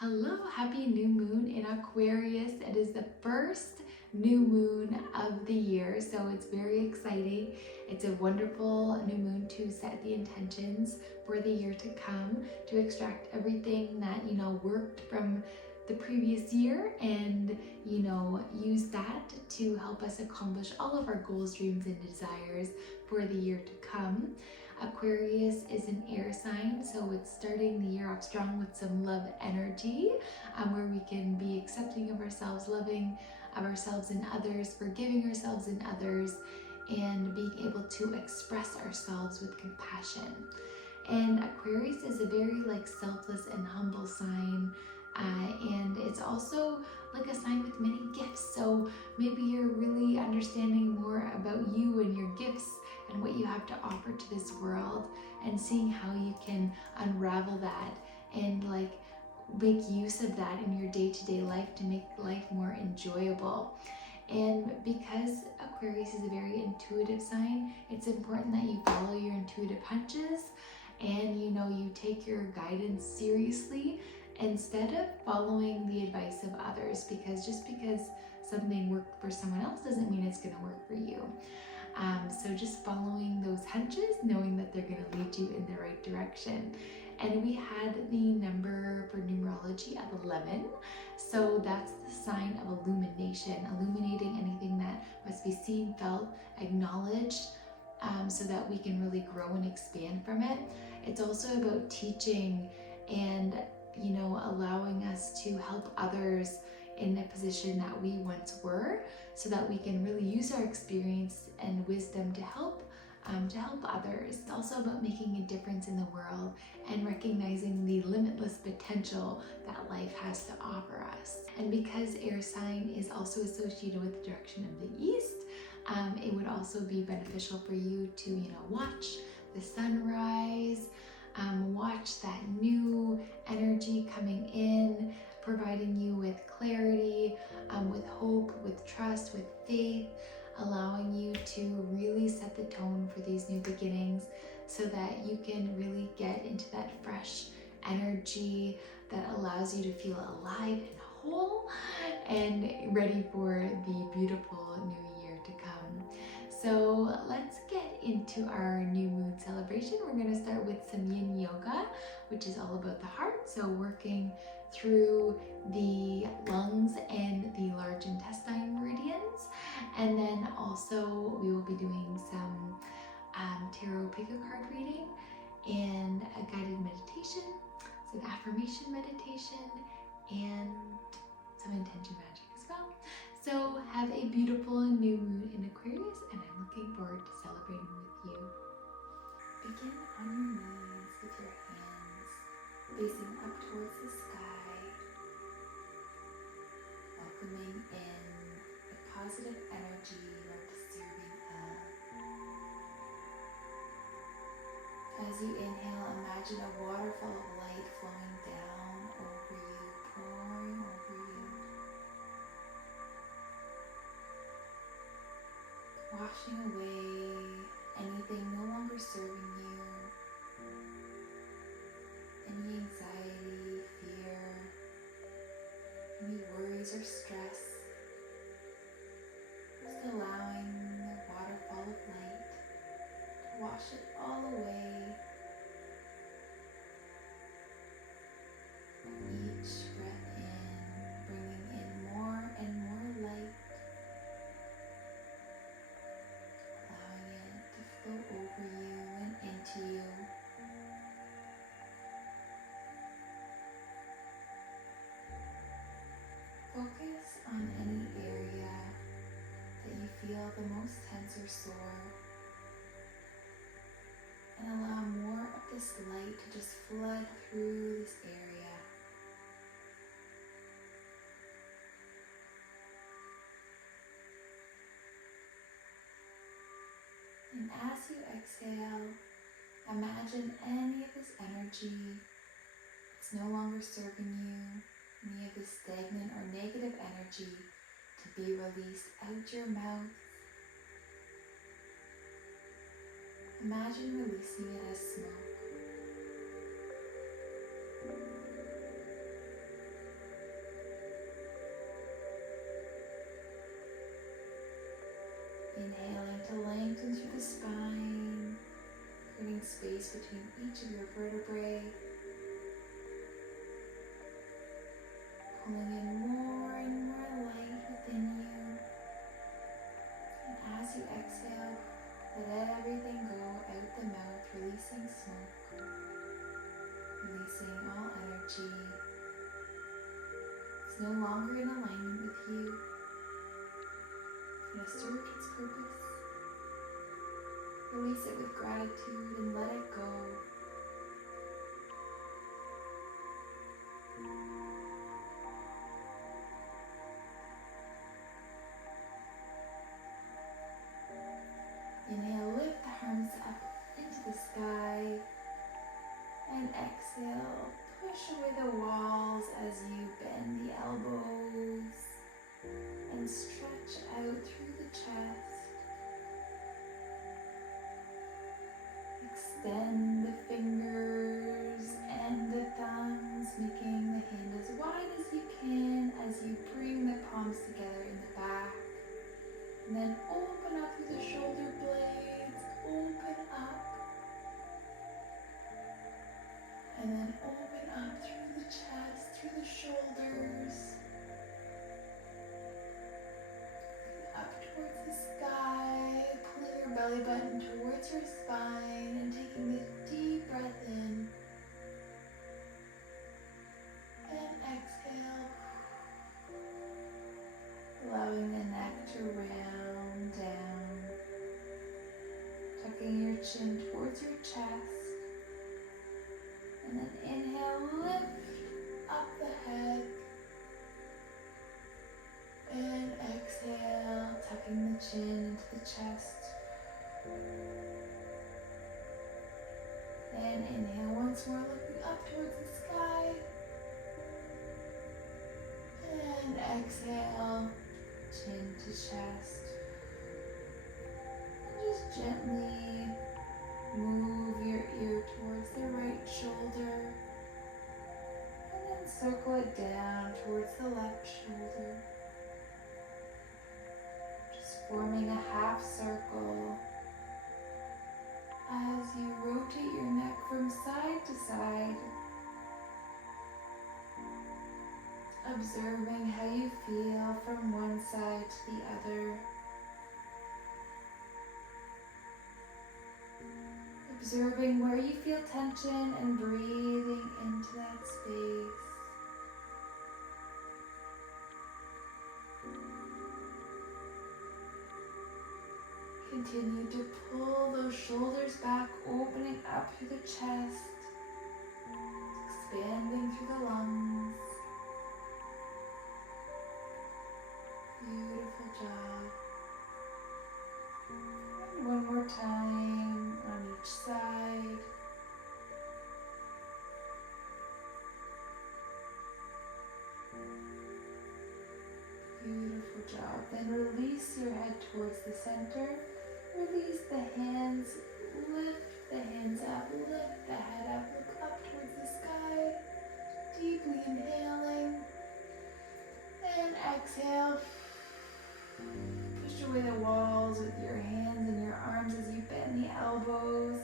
Hello, happy new moon in Aquarius. It is the first new moon of the year, so it's very exciting. It's a wonderful new moon to set the intentions for the year to come, to extract everything that, worked from the previous year and, use that to help us accomplish all of our goals, dreams, and desires for the year to come. Aquarius is an air sign, so it's starting the year off strong with some love energy, where we can be accepting of ourselves, loving of ourselves and others, forgiving ourselves and others, and being able to express ourselves with compassion. And Aquarius is a very selfless and humble sign, and it's also like a sign with many gifts. So maybe you're really understanding more about you and your gifts and what you have to offer to this world, and seeing how you can unravel that and make use of that in your day-to-day life to make life more enjoyable. And because Aquarius is a very intuitive sign, it's important that you follow your intuitive hunches and you take your guidance seriously instead of following the advice of others, because just because something worked for someone else doesn't mean it's going to work for you. So just following those hunches, knowing that they're going to lead you in the right direction. And we had the number for numerology of 11. So that's the sign of illumination, illuminating anything that must be seen, felt, acknowledged, so that we can really grow and expand from it. It's also about teaching and, allowing us to help others in a position that we once were, so that we can really use our experience and wisdom to help others. It's also about making a difference in the world and recognizing the limitless potential that life has to offer us. And because air sign is also associated with the direction of the east, it would also be beneficial for you to, watch the sunrise, watch that new energy coming in, providing you with clarity, with hope, with trust, with faith, allowing you to really set the tone for these new beginnings so that you can really get into that fresh energy that allows you to feel alive and whole and ready for the beautiful new year to come. So let's get into our new moon celebration. We're going to start with some Yin Yoga, which is all about the heart. So working through the lungs and the large intestine meridians. And then also we will be doing some tarot pick a card reading and a guided meditation, some affirmation meditation, and some intention magic as well. So have a beautiful new moon in Aquarius, and I'm looking forward to celebrating with you. Begin on your knees with your hands facing up towards the sky, welcoming in the positive energy you are deserving of. As you inhale, imagine a waterfall of light flowing down over you, pouring over you, washing away anything no longer serving you, any anxiety, fear, any worries or stress. Just allowing the waterfall of light to wash it all away. Each breath in, bringing in more and more light, allowing it to flow over you and into you. Focus on any area that you feel the most tense or sore, and allow more of this light to just flood through this area. And as you exhale, imagine any of this energy that's no longer serving you, any of this stagnant or negative energy, to be released out your mouth. Imagine releasing it as smoke. between each of your vertebrae, pulling in more and more light within you. And as you exhale, let everything go out the mouth, releasing smoke, releasing all energy. It's no longer in alignment with you. It has served its purpose. Release it with gratitude and let it go. Inhale, lift the arms up into the sky, and exhale, push away the walls as you bend the elbows and stretch out through the chest. Extend the fingers and the thumbs, making the hand as wide as you can as you bring the palms together in the back. And then open up through the shoulder blades, open up. And then open up through the chest, through the shoulders. Up towards the sky, pulling your belly button towards your spine and taking a deep breath in. And exhale, allowing the neck to round down, tucking your chin towards your chest, and then inhale, lift up the head, and exhale, tucking the chin into the chest, and inhale once more, looking up towards the sky, and exhale, chin to chest. And just gently move your ear towards the right shoulder. And then circle it down towards the left shoulder. Just forming a half circle as you rotate your neck from side to side. Observing how you feel from one side to the other. Observing where you feel tension and breathing into that space. Continue to pull those shoulders back, opening up through the chest, expanding through the lungs. Beautiful job. And one more time on each side. Beautiful job. Then release your head towards the center. Release the hands. Lift the hands up. Lift the head up. Look up towards the sky. Deeply inhaling. And exhale. Push away the walls with your hands and your arms as you bend the elbows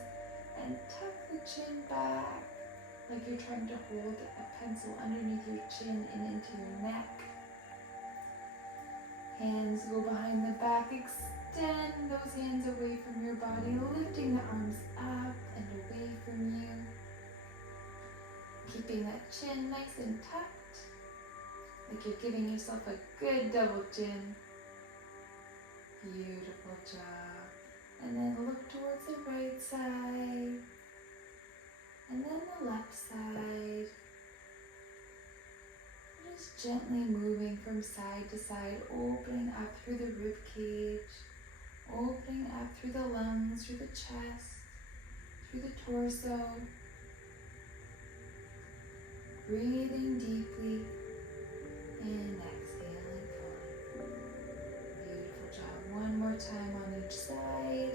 and tuck the chin back like you're trying to hold a pencil underneath your chin and into your neck. Hands go behind the back. Extend those hands away from your body, lifting the arms up and away from you. Keeping that chin nice and tucked, like you're giving yourself a good double chin. Beautiful job. And then look towards the right side. And then the left side. Just gently moving from side to side, opening up through the rib cage, opening up through the lungs, through the chest, through the torso. Breathing deeply and exhaling fully. Beautiful job. One more time on each side.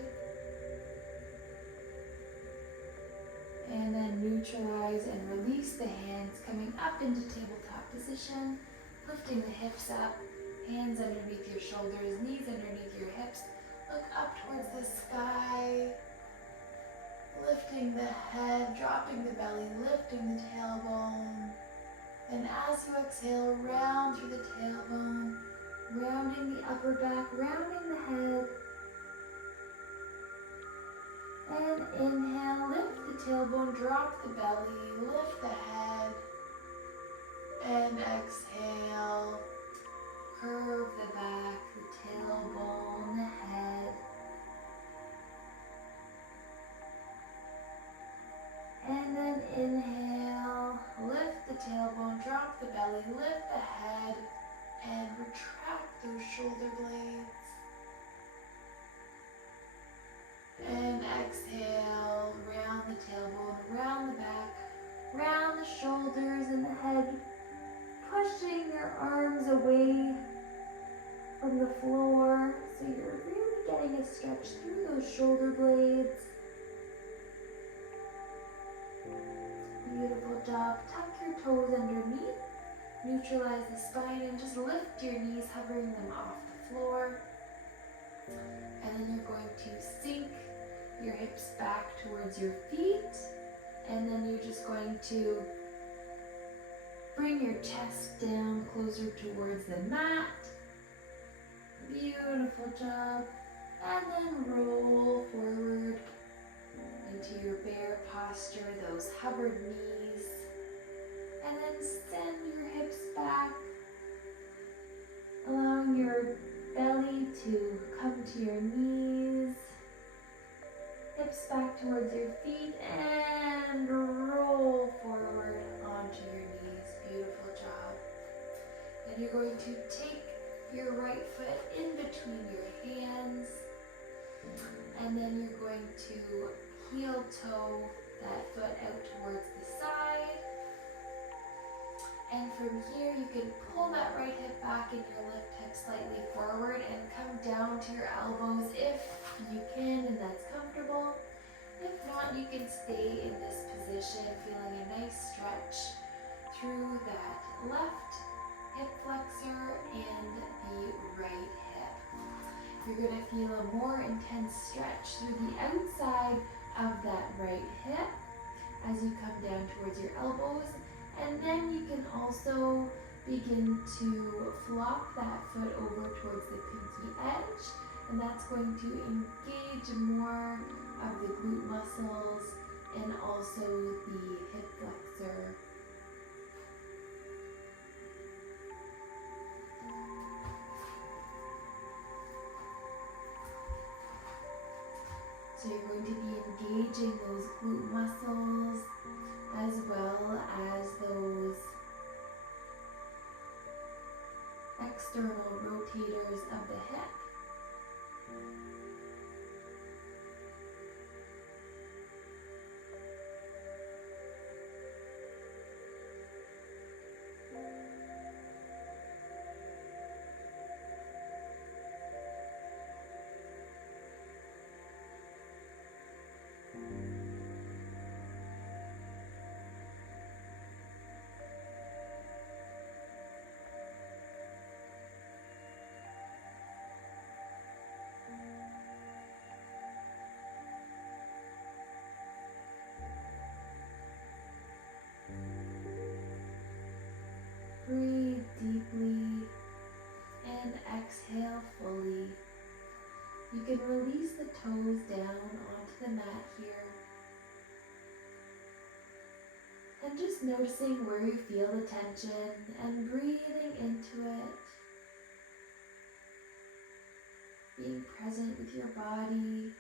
And then neutralize and release the hands, coming up into tabletop position, lifting the hips up, hands underneath your shoulders, knees underneath your hips. Look up towards the sky. Lifting the head, dropping the belly, lifting the tailbone. And as you exhale, round through the tailbone, rounding the upper back, rounding the head. And inhale, lift the tailbone, drop the belly, lift the head. And exhale, curve the back, the tailbone, the head. And then inhale, lift the tailbone, drop the belly, lift the head, and retract those shoulder blades. And exhale, round the tailbone, round the back, round the shoulders and the head, pushing your arms away from the floor so you're really getting a stretch through those shoulder blades. Beautiful job. Tuck your toes underneath, neutralize the spine, and just lift your knees, hovering them off the floor. And then you're going to sink your hips back towards your feet, and then you're just going to bring your chest down closer towards the mat. Beautiful job. And then roll forward into your bear posture, those hovered knees. And then send your hips back, allowing your belly to come to your knees. Hips back towards your feet and roll forward onto your knees. Beautiful job. And you're going to take your right foot in between your hands, and then you're going to heel toe that foot out towards the side. And from here you can pull that right hip back and your left hip slightly forward and come down to your elbows if you can and that's comfortable. If not, you can stay in this position, feeling a nice stretch through that left hip flexor and the right hip. You're going to feel a more intense stretch through the outside of that right hip as you come down towards your elbows. And then you can also begin to flop that foot over towards the pinky edge, and that's going to engage more of the glute muscles and also the hip flexor. So you're going to be engaging those glute muscles as well as those external rotators of the hip. Breathe deeply and exhale fully. You can release the toes down onto the mat here. And just noticing where you feel the tension and breathing into it. Being present with your body.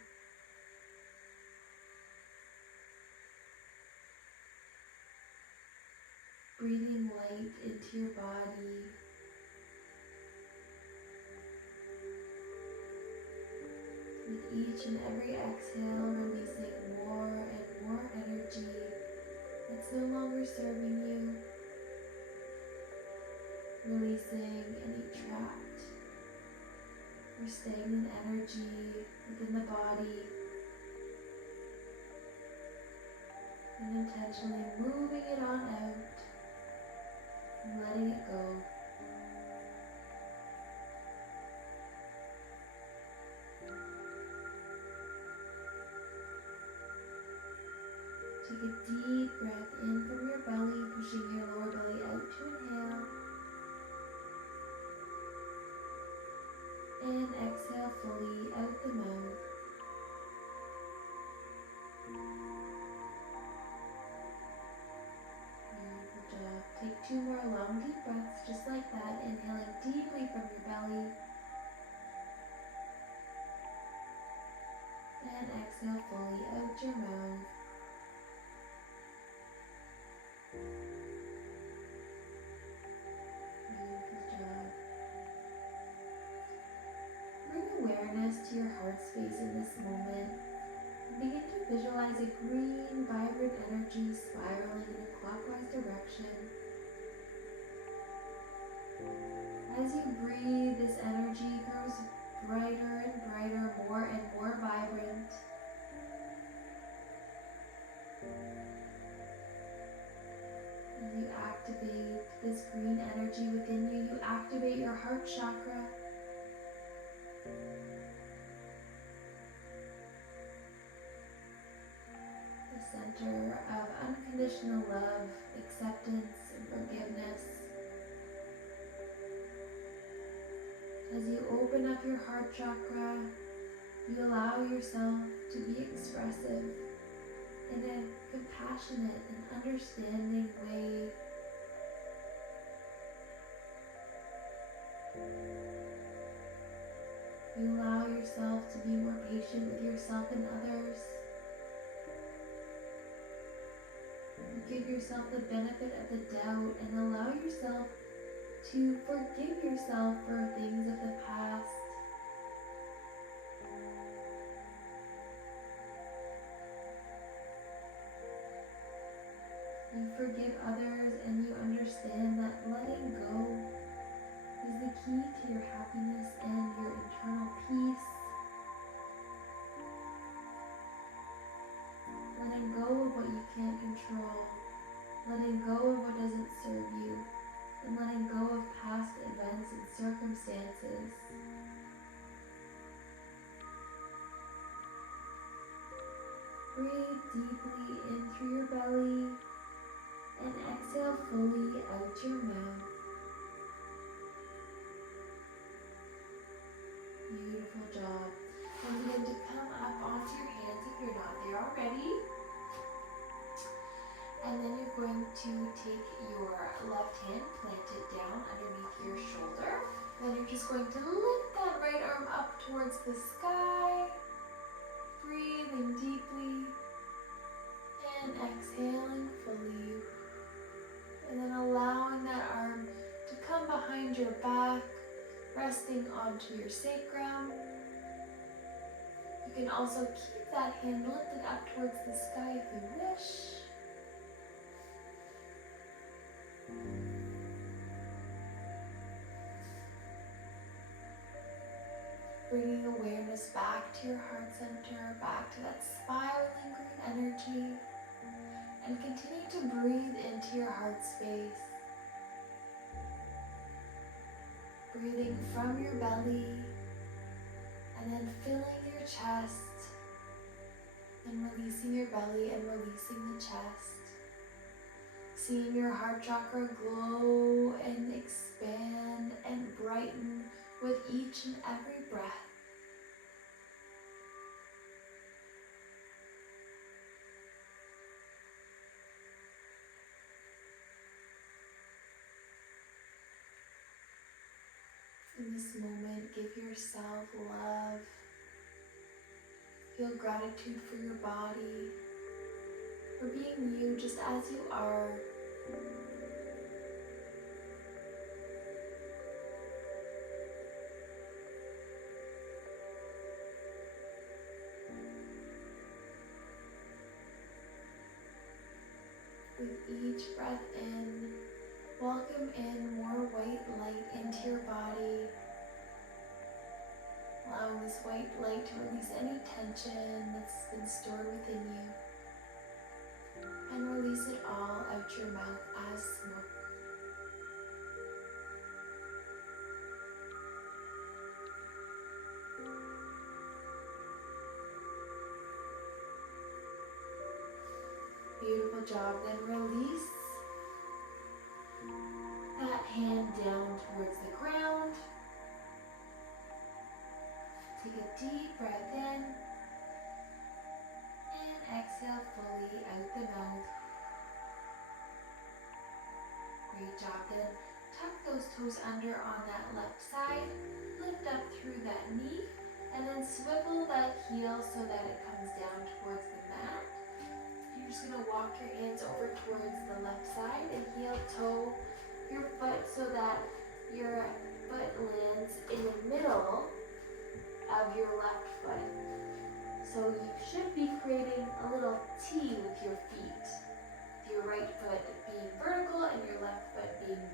Breathing light into your body. With each and every exhale, releasing more and more energy that's no longer serving you. Releasing any trapped or stagnant energy within the body. And intentionally moving it on out. And letting it go. take a deep breath in from your belly, pushing your lower belly out to inhale. And exhale fully out the mouth. Beautiful job. Take 2 more long deep breaths just like that, inhaling deeply from your belly. And exhale fully out your mouth. Beautiful job. Bring awareness to your heart space in this moment. And begin to visualize a green, vibrant energy spiraling in a clockwise direction. As you breathe, this energy grows brighter and brighter, more and more vibrant. As you activate this green energy within you, you activate your heart chakra. The center of unconditional love, acceptance, and forgiveness. As you open up your heart chakra, you allow yourself to be expressive in a compassionate and understanding way. You allow yourself to be more patient with yourself and others. You give yourself the benefit of the doubt and allow yourself to forgive yourself for things of the past. You forgive others and you understand that letting go is the key to your happiness and your internal peace. Letting go of what you can't control, letting go of what doesn't serve you, and letting go of past events and circumstances. Breathe deeply in through your belly and exhale fully out your mouth. Beautiful job. And begin to come up onto your hands if you're not there already. And then you're going to take your left hand, plant it down underneath your shoulder. Then you're just going to lift that right arm up towards the sky. Breathing deeply and exhaling fully. And then allowing that arm to come behind your back, resting onto your sacrum. You can also keep that hand lifted up towards the sky if you wish. Bringing awareness back to your heart center, back to that spiraling green energy, and continue to breathe into your heart space. Breathing from your belly, and then filling your chest, and releasing your belly and releasing the chest. Seeing your heart chakra glow and expand and brighten with each and every breath. In this moment, give yourself love. Feel gratitude for your body, for being you just as you are. With each breath in, welcome in more white light into your body, allowing this white light to release any tension that's been stored within you, and release it all out your mouth as smoke. job. Then release that hand down towards the ground. Take a deep breath in and exhale fully out the mouth. Great job. Then tuck those toes under on that left side. Lift up through that knee and then swivel that heel so that it comes down towards the mat. You're just going to walk your hands over towards the left side and heel toe your foot so that your foot lands in the middle of your left foot. So you should be creating a little T with your feet. Your right foot being vertical and your left foot being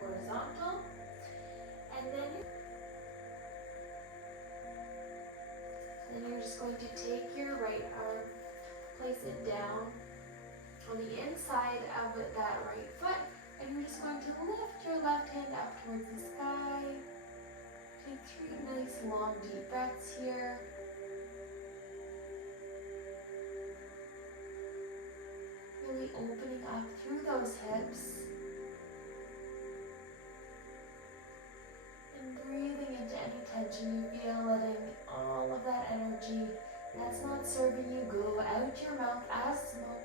horizontal. And then you're just going to take your right arm, place it down on the inside of that right foot, and you're just going to lift your left hand up towards the sky. Take 3 nice long deep breaths here. Really opening up through those hips. And breathing into any tension you feel, letting all of that energy that's not serving you go out your mouth as smoke.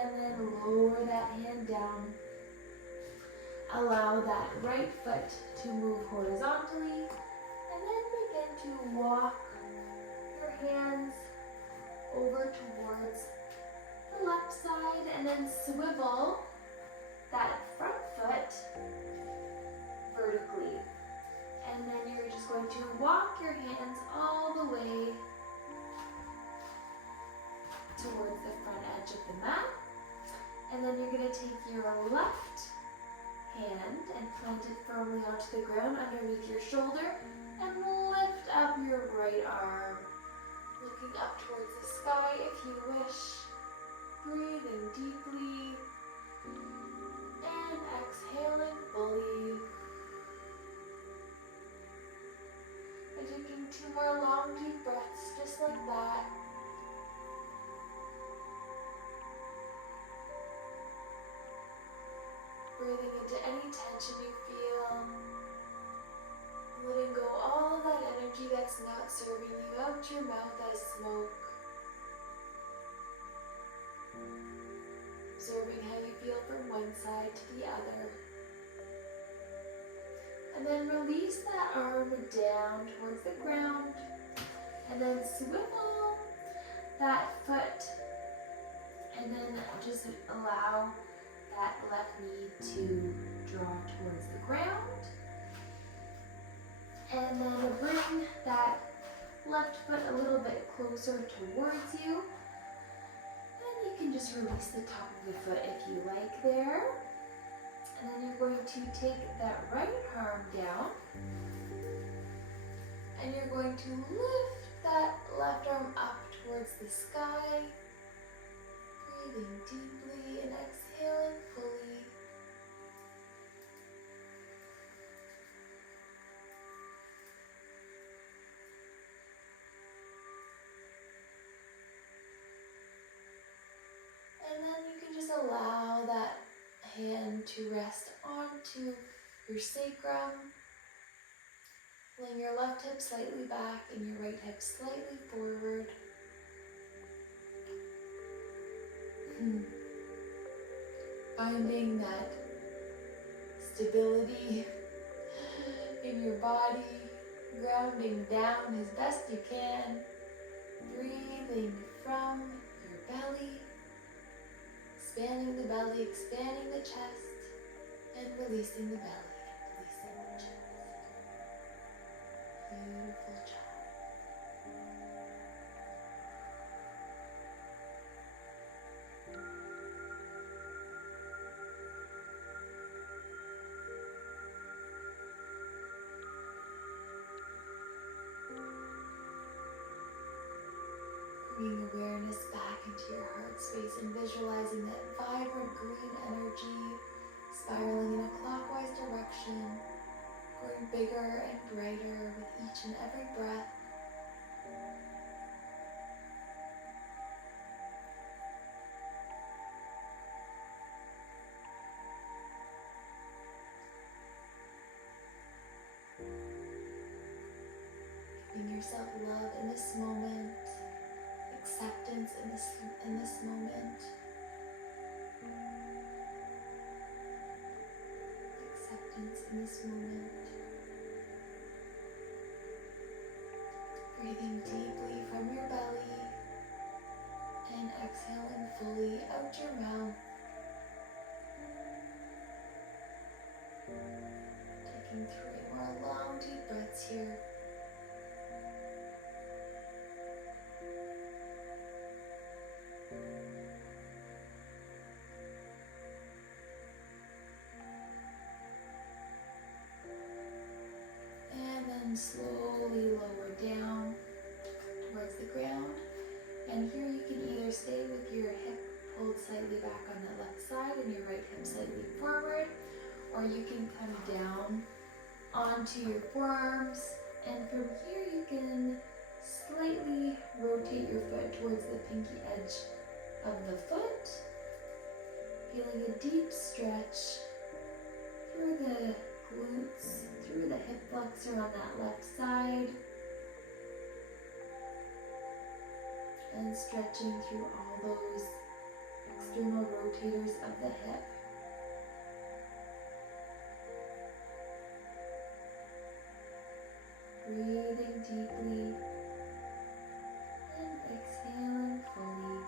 And then lower that hand down. Allow that right foot to move horizontally. And then begin to walk your hands over towards the left side. And then swivel that front foot vertically. And then you're just going to walk your hands all the way towards the front edge of the mat. And then you're going to take your left hand and plant it firmly onto the ground underneath your shoulder and lift up your right arm, looking up towards the sky if you wish. Breathing deeply and exhaling fully. And taking 2 more long deep breaths just like that. Breathing into any tension you feel. Letting go all of that energy that's not serving you out your mouth as smoke. Observing how you feel from one side to the other. And then release that arm down towards the ground. And then swivel that foot. And then just allow that left knee to draw towards the ground. And then bring that left foot a little bit closer towards you. And you can just release the top of the foot if you like there. And then you're going to take that right arm down. And you're going to lift that left arm up towards the sky. Breathing deeply and exhaling fully. And then you can just allow that hand to rest onto your sacrum. Pulling your left hip slightly back and your right hip slightly forward. Finding that stability in your body, grounding down as best you can, breathing from your belly, expanding the belly, expanding the chest, and releasing the belly, releasing the chest. Beautiful job. Bringing awareness back into your heart space and visualizing that vibrant green energy spiraling in a clockwise direction, growing bigger and brighter with each and every breath. this moment, acceptance in this moment, acceptance in this moment. Breathing deeply from your belly and exhaling fully out your mouth. Taking 3 more long deep breaths here. And then slowly lower down towards the ground. And here you can either stay with your hip pulled slightly back on the left side and your right hip slightly forward, or you can come down onto your forearms, and from here you can slightly rotate your foot towards the pinky edge of the foot, feeling a deep stretch through the glutes, through the hip flexor on that left side, and stretching through all those external rotators of the hip. Breathing deeply and exhaling fully.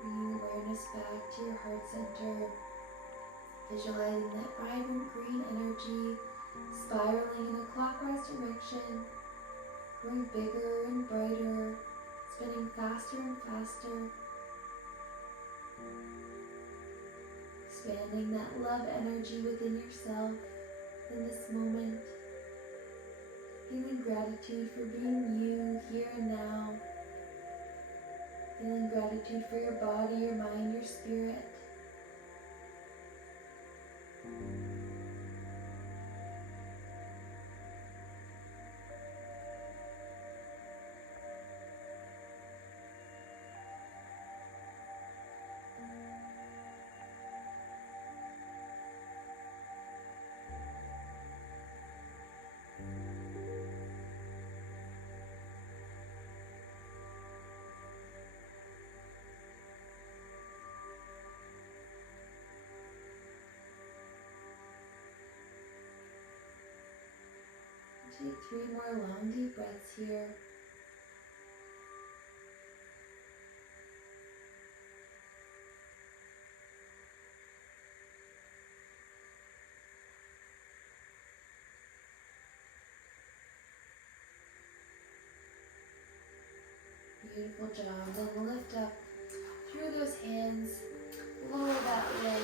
Bringing awareness back to your heart center, visualizing that vibrant green energy spiraling in a clockwise direction, growing bigger and brighter, spinning faster and faster, expanding that love energy within yourself in this moment, feeling gratitude for being you here and now. Feeling gratitude for your body, your mind, your spirit. Take 3 more long deep breaths here. Beautiful job. Then lift up through those hands, lower that leg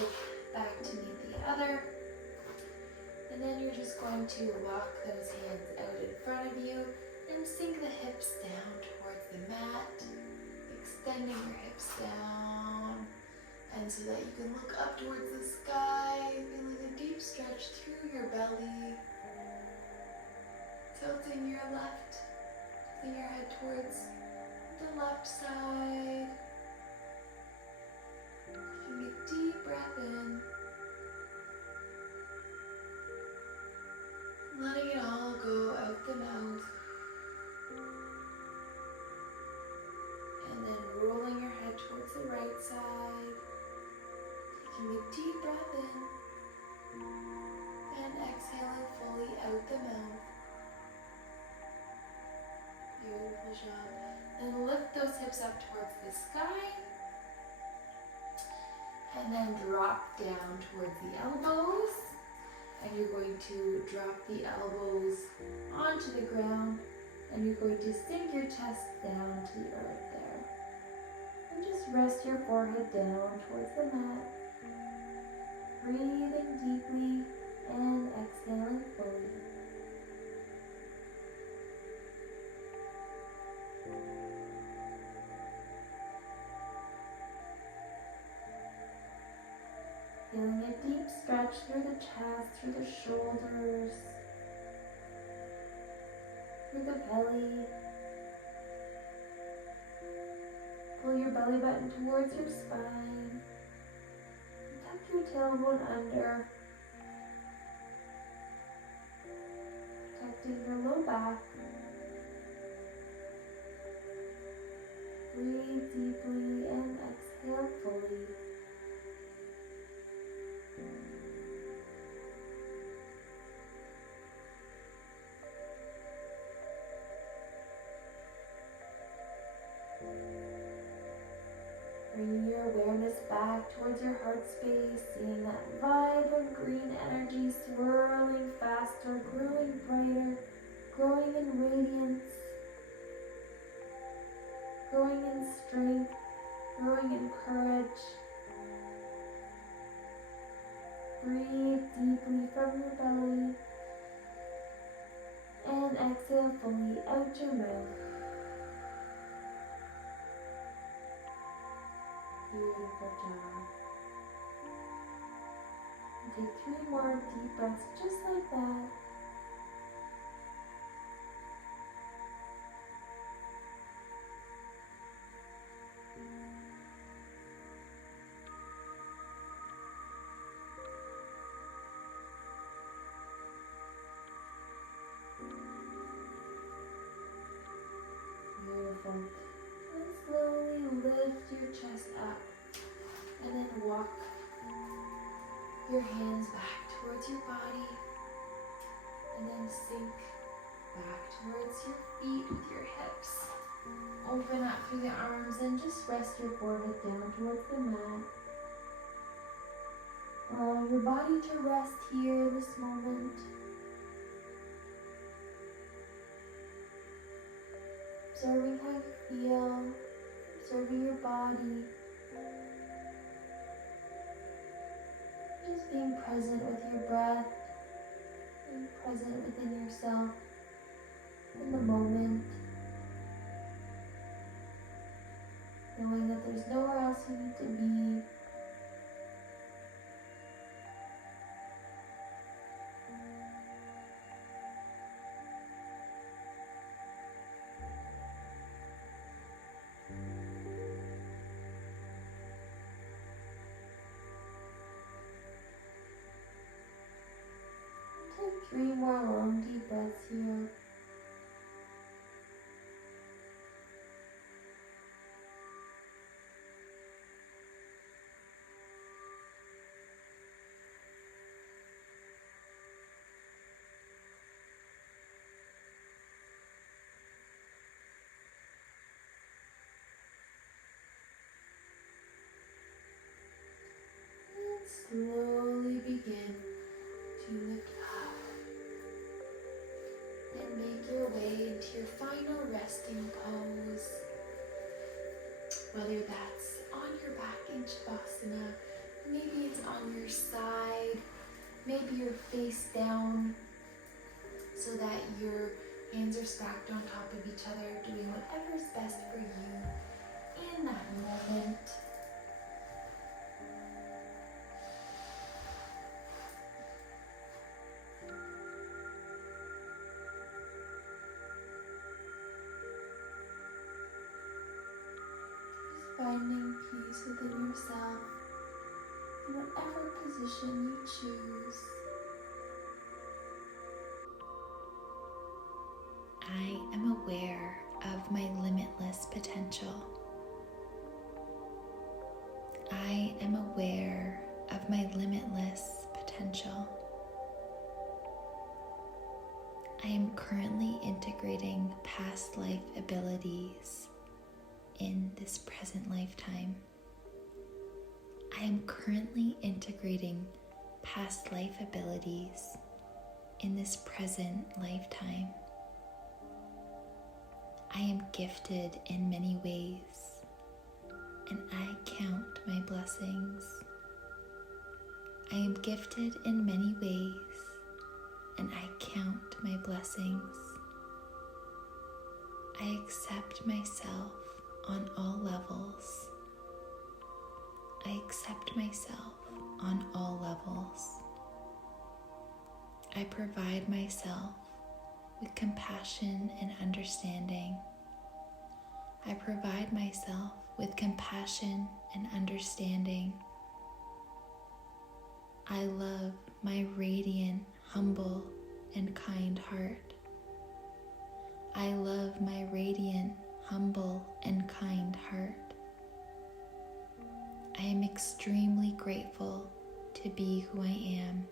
back to meet the other. And then you're just going to walk those hands out in front of you and sink the hips down towards the mat, extending your hips down, and so that you can look up towards the sky, feeling a deep stretch through your belly, tilting your head towards the left side, taking a deep breath in. Letting it all go out the mouth. And then rolling your head towards the right side. Taking a deep breath in. And exhaling fully out the mouth. Beautiful job. And lift those hips up towards the sky. And then drop down towards the elbows. And you're going to drop the elbows onto the ground, and you're going to sink your chest down to the earth there. And just rest your forehead down towards the mat. Breathing deeply and exhaling fully. Feeling a deep stretch through the chest, through the shoulders, through the belly. Pull your belly button towards your spine. Tuck your tailbone under, protecting your low back. Breathe deeply and exhale fully. Bring your awareness back towards your heart space, seeing that vibrant green energy swirling faster, growing brighter, growing in radiance, growing in strength, growing in courage. Breathe deeply from your belly and exhale fully out your mouth. Beautiful job. And take 3 more deep breaths just like that. Beautiful. And slowly lift your chest up and then walk your hands back towards your body and then sink back towards your feet with your hips. Open up through the arms and just rest your forehead down towards the mat. Allow your body to rest here this moment. Observing how you feel, observing your body. Just being present with your breath, being present within yourself in the moment. Knowing that there's nowhere else you need to be. Take 3 more long deep breaths here. Slowly begin to lift up and make your way into your final resting pose. Whether that's on your back in Shavasana, maybe it's on your side, maybe you're face down so that your hands are stacked on top of each other, doing whatever's best for you in that moment. Finding peace within yourself in whatever position you choose. I am aware of my limitless potential. I am aware of my limitless potential. I am currently integrating past life abilities in this present lifetime. I am currently integrating past life abilities in this present lifetime. I am gifted in many ways, and I count my blessings. I am gifted in many ways, and I count my blessings. I accept myself on all levels. I accept myself on all levels. I provide myself with compassion and understanding. I provide myself with compassion and understanding. I love my radiant, humble, and kind heart. I love my radiant, humble, and kind heart. I am extremely grateful to be who I am.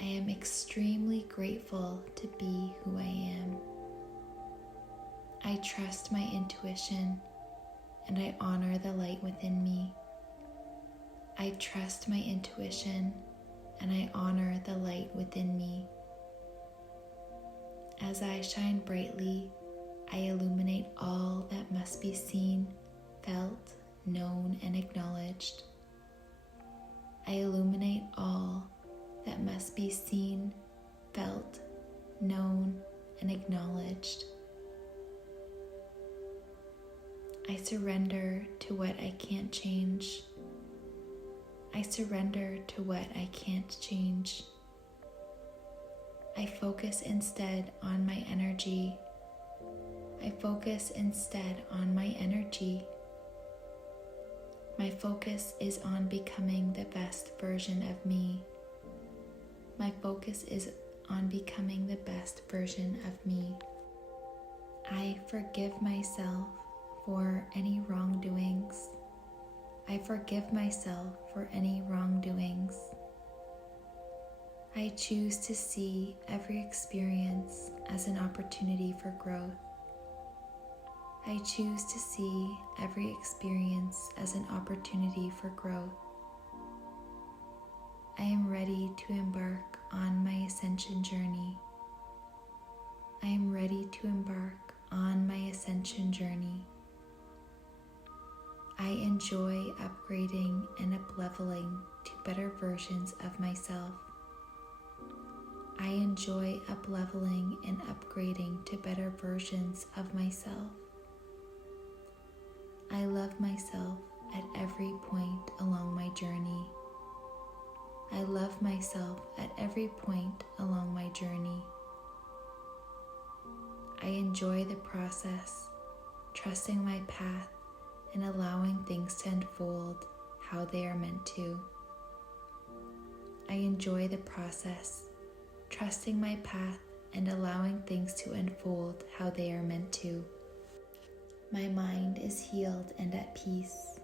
I am extremely grateful to be who I am. I trust my intuition and I honor the light within me. I trust my intuition and I honor the light within me. As I shine brightly, I illuminate all that must be seen, felt, known, and acknowledged. I illuminate all that must be seen, felt, known, and acknowledged. I surrender to what I can't change. I surrender to what I can't change. I focus instead on my energy. I focus instead on my energy. My focus is on becoming the best version of me. My focus is on becoming the best version of me. I forgive myself for any wrongdoings. I forgive myself for any wrongdoings. I choose to see every experience as an opportunity for growth. I choose to see every experience as an opportunity for growth. I am ready to embark on my ascension journey. I am ready to embark on my ascension journey. I enjoy upgrading and up-leveling to better versions of myself. I enjoy up-leveling and upgrading to better versions of myself. I love myself at every point along my journey. I love myself at every point along my journey. I enjoy the process, trusting my path and allowing things to unfold how they are meant to. I enjoy the process, trusting my path and allowing things to unfold how they are meant to. My mind is healed and at peace.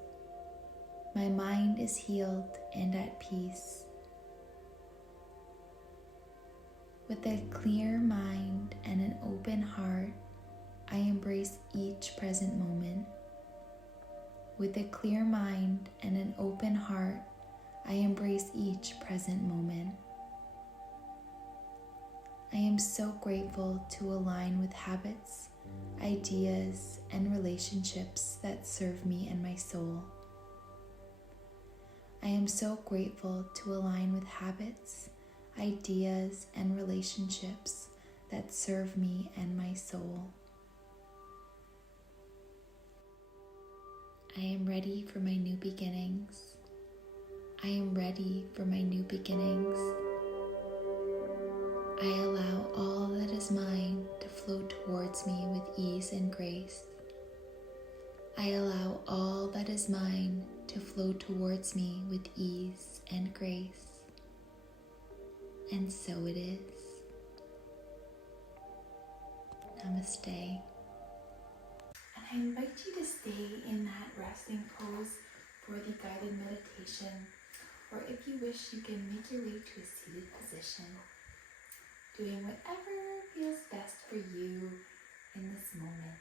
My mind is healed and at peace. With a clear mind and an open heart, I embrace each present moment. With a clear mind and an open heart, I embrace each present moment. I am so grateful to align with habits, ideas, and relationships that serve me and my soul. I am so grateful to align with habits, ideas, and relationships that serve me and my soul. I am ready for my new beginnings. I am ready for my new beginnings. I allow all that is mine to flow towards me with ease and grace. I allow all that is mine to flow towards me with ease and grace. And so it is. Namaste. And I invite you to stay in that resting pose for the guided meditation, or if you wish, you can make your way to a seated position, doing whatever feels best for you in this moment.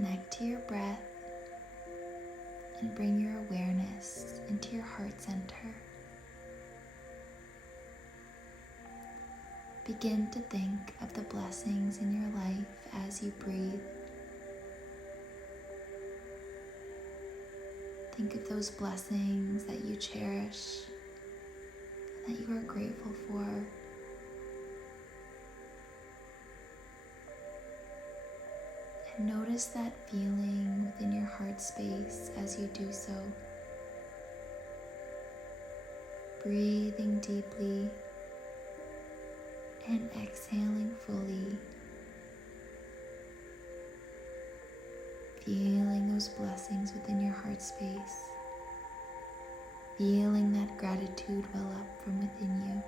connect to your breath and bring your awareness into your heart center. Begin to think of the blessings in your life as you breathe. Think of those blessings that you cherish and that you are grateful for. And notice that feeling within your heart space as you do so. Breathing deeply and exhaling fully. Feeling those blessings within your heart space. Feeling that gratitude well up from within you.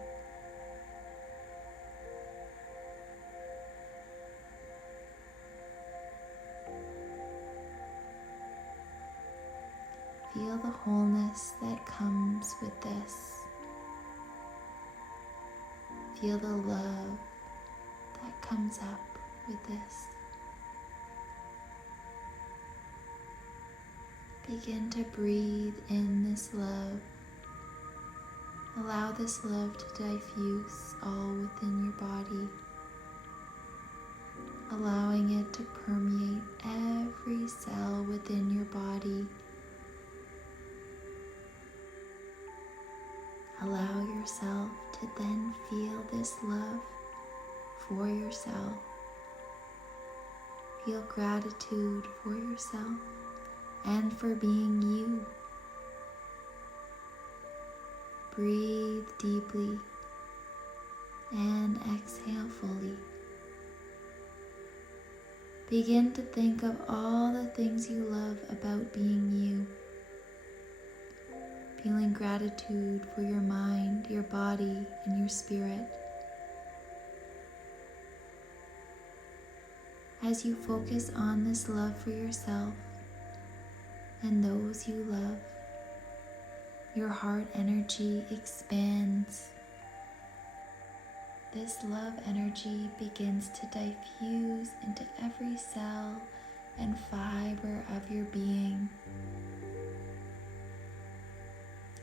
Feel the wholeness that comes with this. Feel the love that comes up with this. Begin to breathe in this love. Allow this love to diffuse all within your body, allowing it to permeate every cell within your body. Allow yourself to then feel this love for yourself. Feel gratitude for yourself and for being you. Breathe deeply and exhale fully. Begin to think of all the things you love about being you. Feeling gratitude for your mind, your body, and your spirit. As you focus on this love for yourself and those you love, your heart energy expands. This love energy begins to diffuse into every cell and fiber of your being.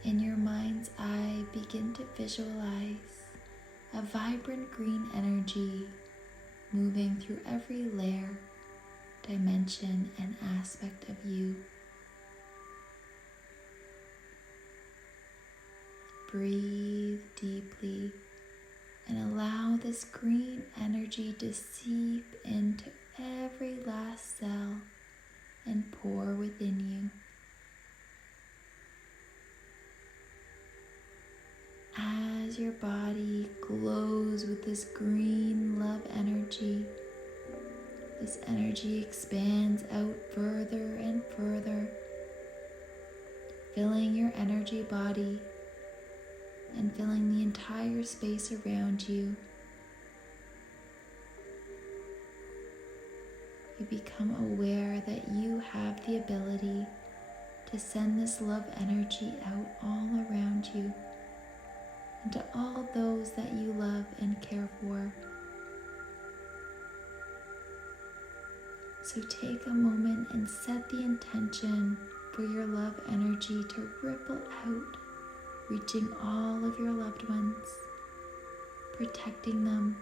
In your mind's eye, begin to visualize a vibrant green energy moving through every layer, dimension, and aspect of you. Breathe deeply and allow this green energy to seep into every last cell and pour within you. As your body glows with this green love energy, this energy expands out further and further, filling your energy body and filling the entire space around you. You become aware that you have the ability to send this love energy out all around you, and to all those that you love and care for. So take a moment and set the intention for your love energy to ripple out, reaching all of your loved ones, protecting them,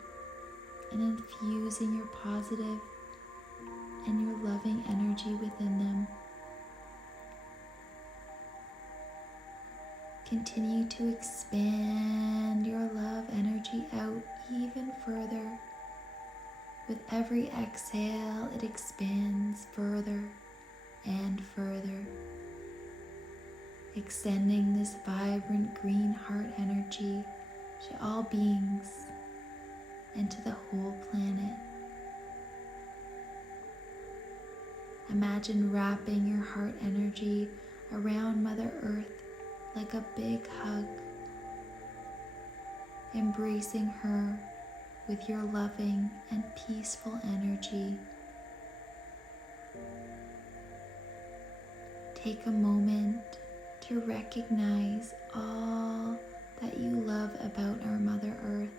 and infusing your positive and your loving energy within them. Continue to expand your love energy out even further. With every exhale, it expands further and further, extending this vibrant green heart energy to all beings and to the whole planet. Imagine wrapping your heart energy around Mother Earth like a big hug, embracing her with your loving and peaceful energy. Take a moment to recognize all that you love about our Mother Earth.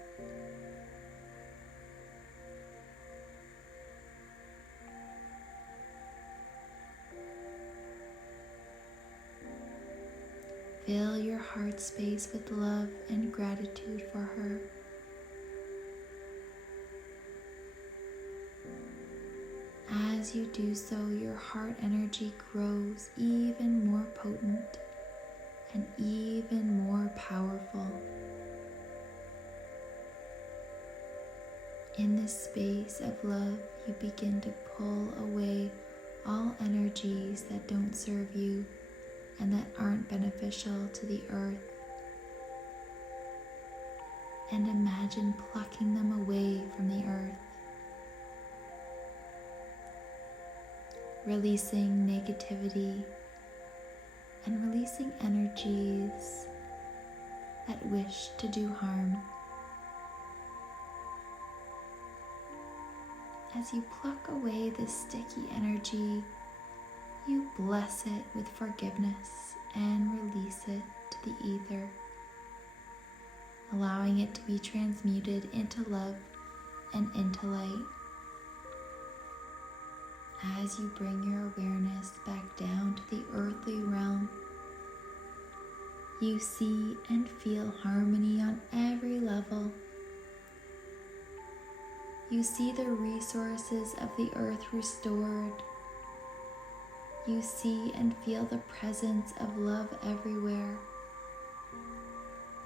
fill your heart space with love and gratitude for her. As you do so, your heart energy grows even more potent and even more powerful. In this space of love, you begin to pull away all energies that don't serve you and that aren't beneficial to the earth. And imagine plucking them away from the earth, releasing negativity and releasing energies that wish to do harm. As you pluck away this sticky energy, you bless it with forgiveness and release it to the ether, allowing it to be transmuted into love and into light. As you bring your awareness back down to the earthly realm, you see and feel harmony on every level. You see the resources of the earth restored. You see and feel the presence of love everywhere.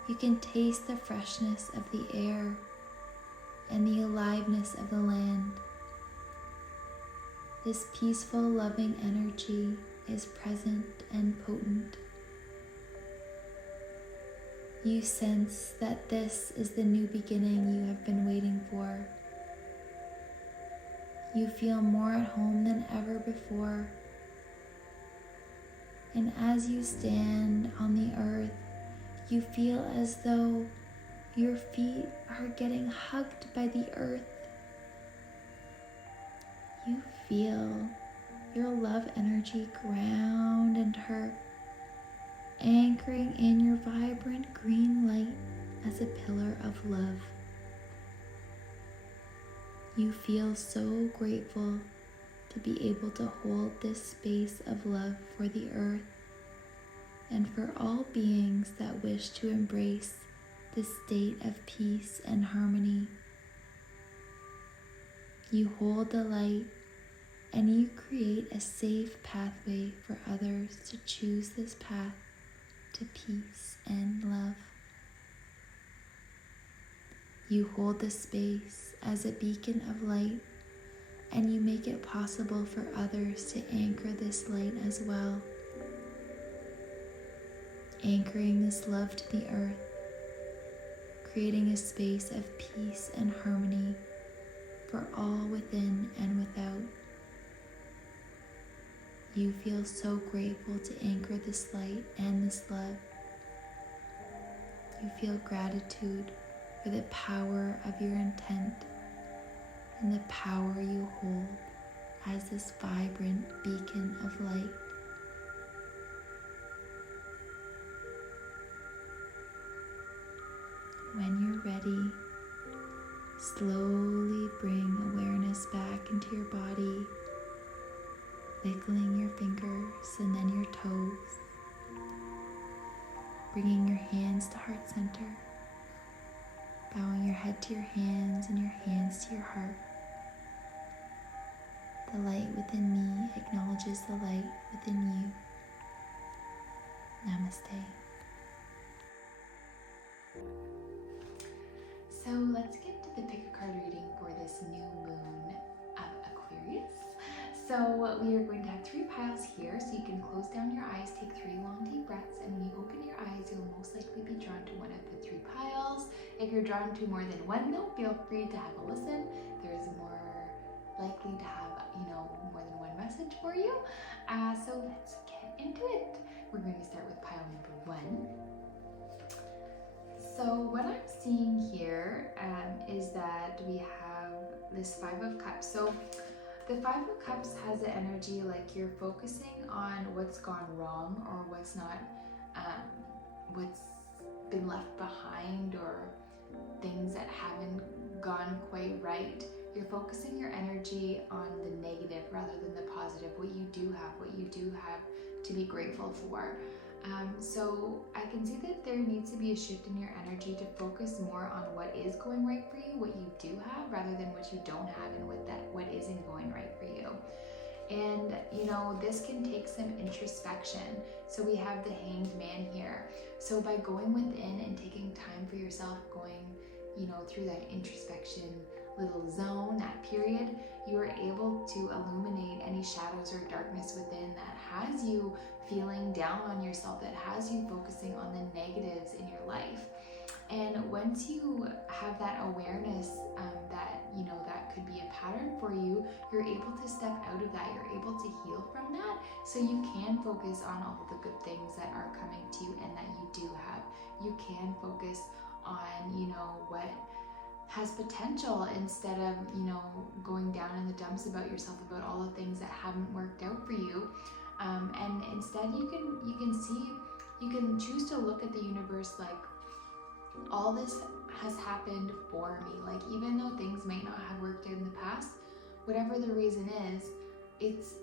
You can taste the freshness of the air and the aliveness of the land. This peaceful, loving energy is present and potent. You sense that this is the new beginning you have been waiting for. You feel more at home than ever before. And as you stand on the earth, you feel as though your feet are getting hugged by the earth. You feel your love energy ground and her, anchoring in your vibrant green light as a pillar of love. You feel so grateful to be able to hold this space of love for the earth and for all beings that wish to embrace this state of peace and harmony. You hold the light and you create a safe pathway for others to choose this path to peace and love. You hold the space as a beacon of light, and you make it possible for others to anchor this light as well, anchoring this love to the earth, creating a space of peace and harmony for all within and without. You feel so grateful to anchor this light and this love. You feel gratitude for the power of your intent and the power you hold as this vibrant beacon of light. When you're ready, slowly bring awareness back into your body, wiggling your fingers and then your toes, bringing your hands to heart center, bowing your head to your hands and your hands to your heart. The light within me acknowledges the light within you. Namaste. So let's get to the pick a card reading for this new moon of Aquarius. So we are going to have 3 piles here, so you can close down your eyes, take 3 long deep breaths, and when you open your eyes, you'll most likely be drawn to one of the 3 piles. If you're drawn to more than one though, feel free to have a listen. There's more likely to have, more than one message for you. So let's get into it. We're going to start with pile number 1. So what I'm seeing here is that we have this 5 of Cups. So the 5 of Cups has the energy like you're focusing on what's gone wrong or what's not, what's been left behind or things that haven't gone quite right. You're focusing your energy on the negative rather than the positive, what you do have to be grateful for. So I can see that there needs to be a shift in your energy to focus more on what is going right for you, what you do have, rather than what you don't have and what isn't going right for you. And this can take some introspection. So we have the Hanged Man here. So by going within and taking time for yourself, going through that introspection little zone, that period, you are able to illuminate any shadows or darkness within that has you feeling down on yourself, that has you focusing on the negatives in your life. And once you have that awareness that that could be a pattern for you, you're able to step out of that, you're able to heal from that, so you can focus on all of the good things that are coming to you and that you do have. You can focus on what has potential, instead of going down in the dumps about yourself, about all the things that haven't worked out for you. And instead you can choose to look at the universe like, all this has happened for me. Like, even though things might not have worked out in the past, whatever the reason is, it's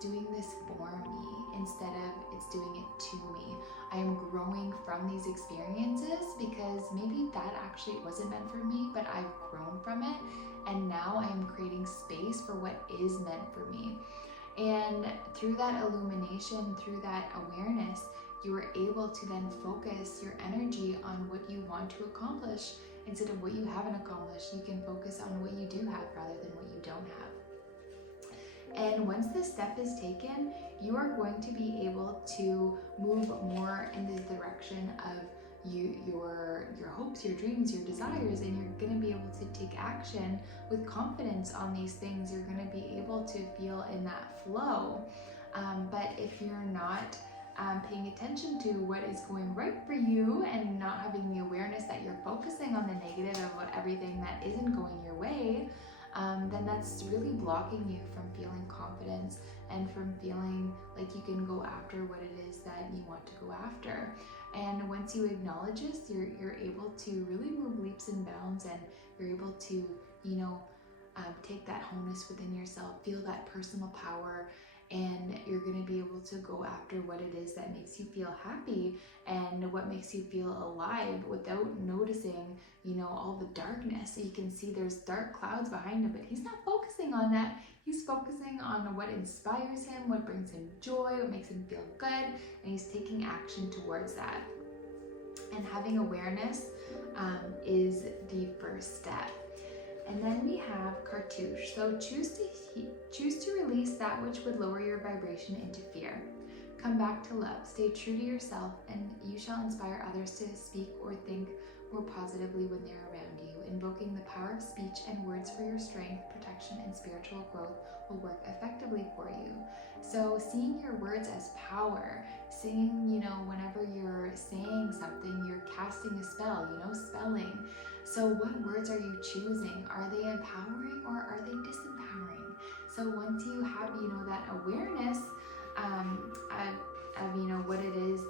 doing this for me instead of it's doing it to me. I am growing from these experiences because maybe that actually wasn't meant for me, but I've grown from it, and now I am creating space for what is meant for me. And through that illumination, through that awareness, you are able to then focus your energy on what you want to accomplish instead of what you haven't accomplished. You can focus on what you do have rather than what you don't have. And once this step is taken, you are going to be able to move more in the direction of your hopes, your dreams, your desires, and you're going to be able to take action with confidence on these things. You're going to be able to feel in that flow. But if you're not paying attention to what is going right for you and not having the awareness that you're focusing on the negative of everything that isn't going your way, then that's really blocking you from feeling confidence and from feeling like you can go after what it is that you want to go after. And once you acknowledge this, you're able to really move leaps and bounds, and you're able to take that wholeness within yourself, feel that personal power, and you're going to be able to go after what it is that makes you feel happy and what makes you feel alive without noticing, all the darkness. So you can see there's dark clouds behind him, but he's not focusing on that. He's focusing on what inspires him, what brings him joy, what makes him feel good, and he's taking action towards that. And having awareness is the first step. And then we have cartouche. So choose to release that which would lower your vibration into fear. Come back to love. Stay true to yourself, and you shall inspire others to speak or think more positively when they're around you. Invoking the power of speech and words for your strength, protection, and spiritual growth will work effectively for you. So seeing your words as power, singing, whenever you're saying something, you're casting a spell, spelling. So what words are you choosing? Are they empowering or are they disempowering? So once you have, that awareness of what it is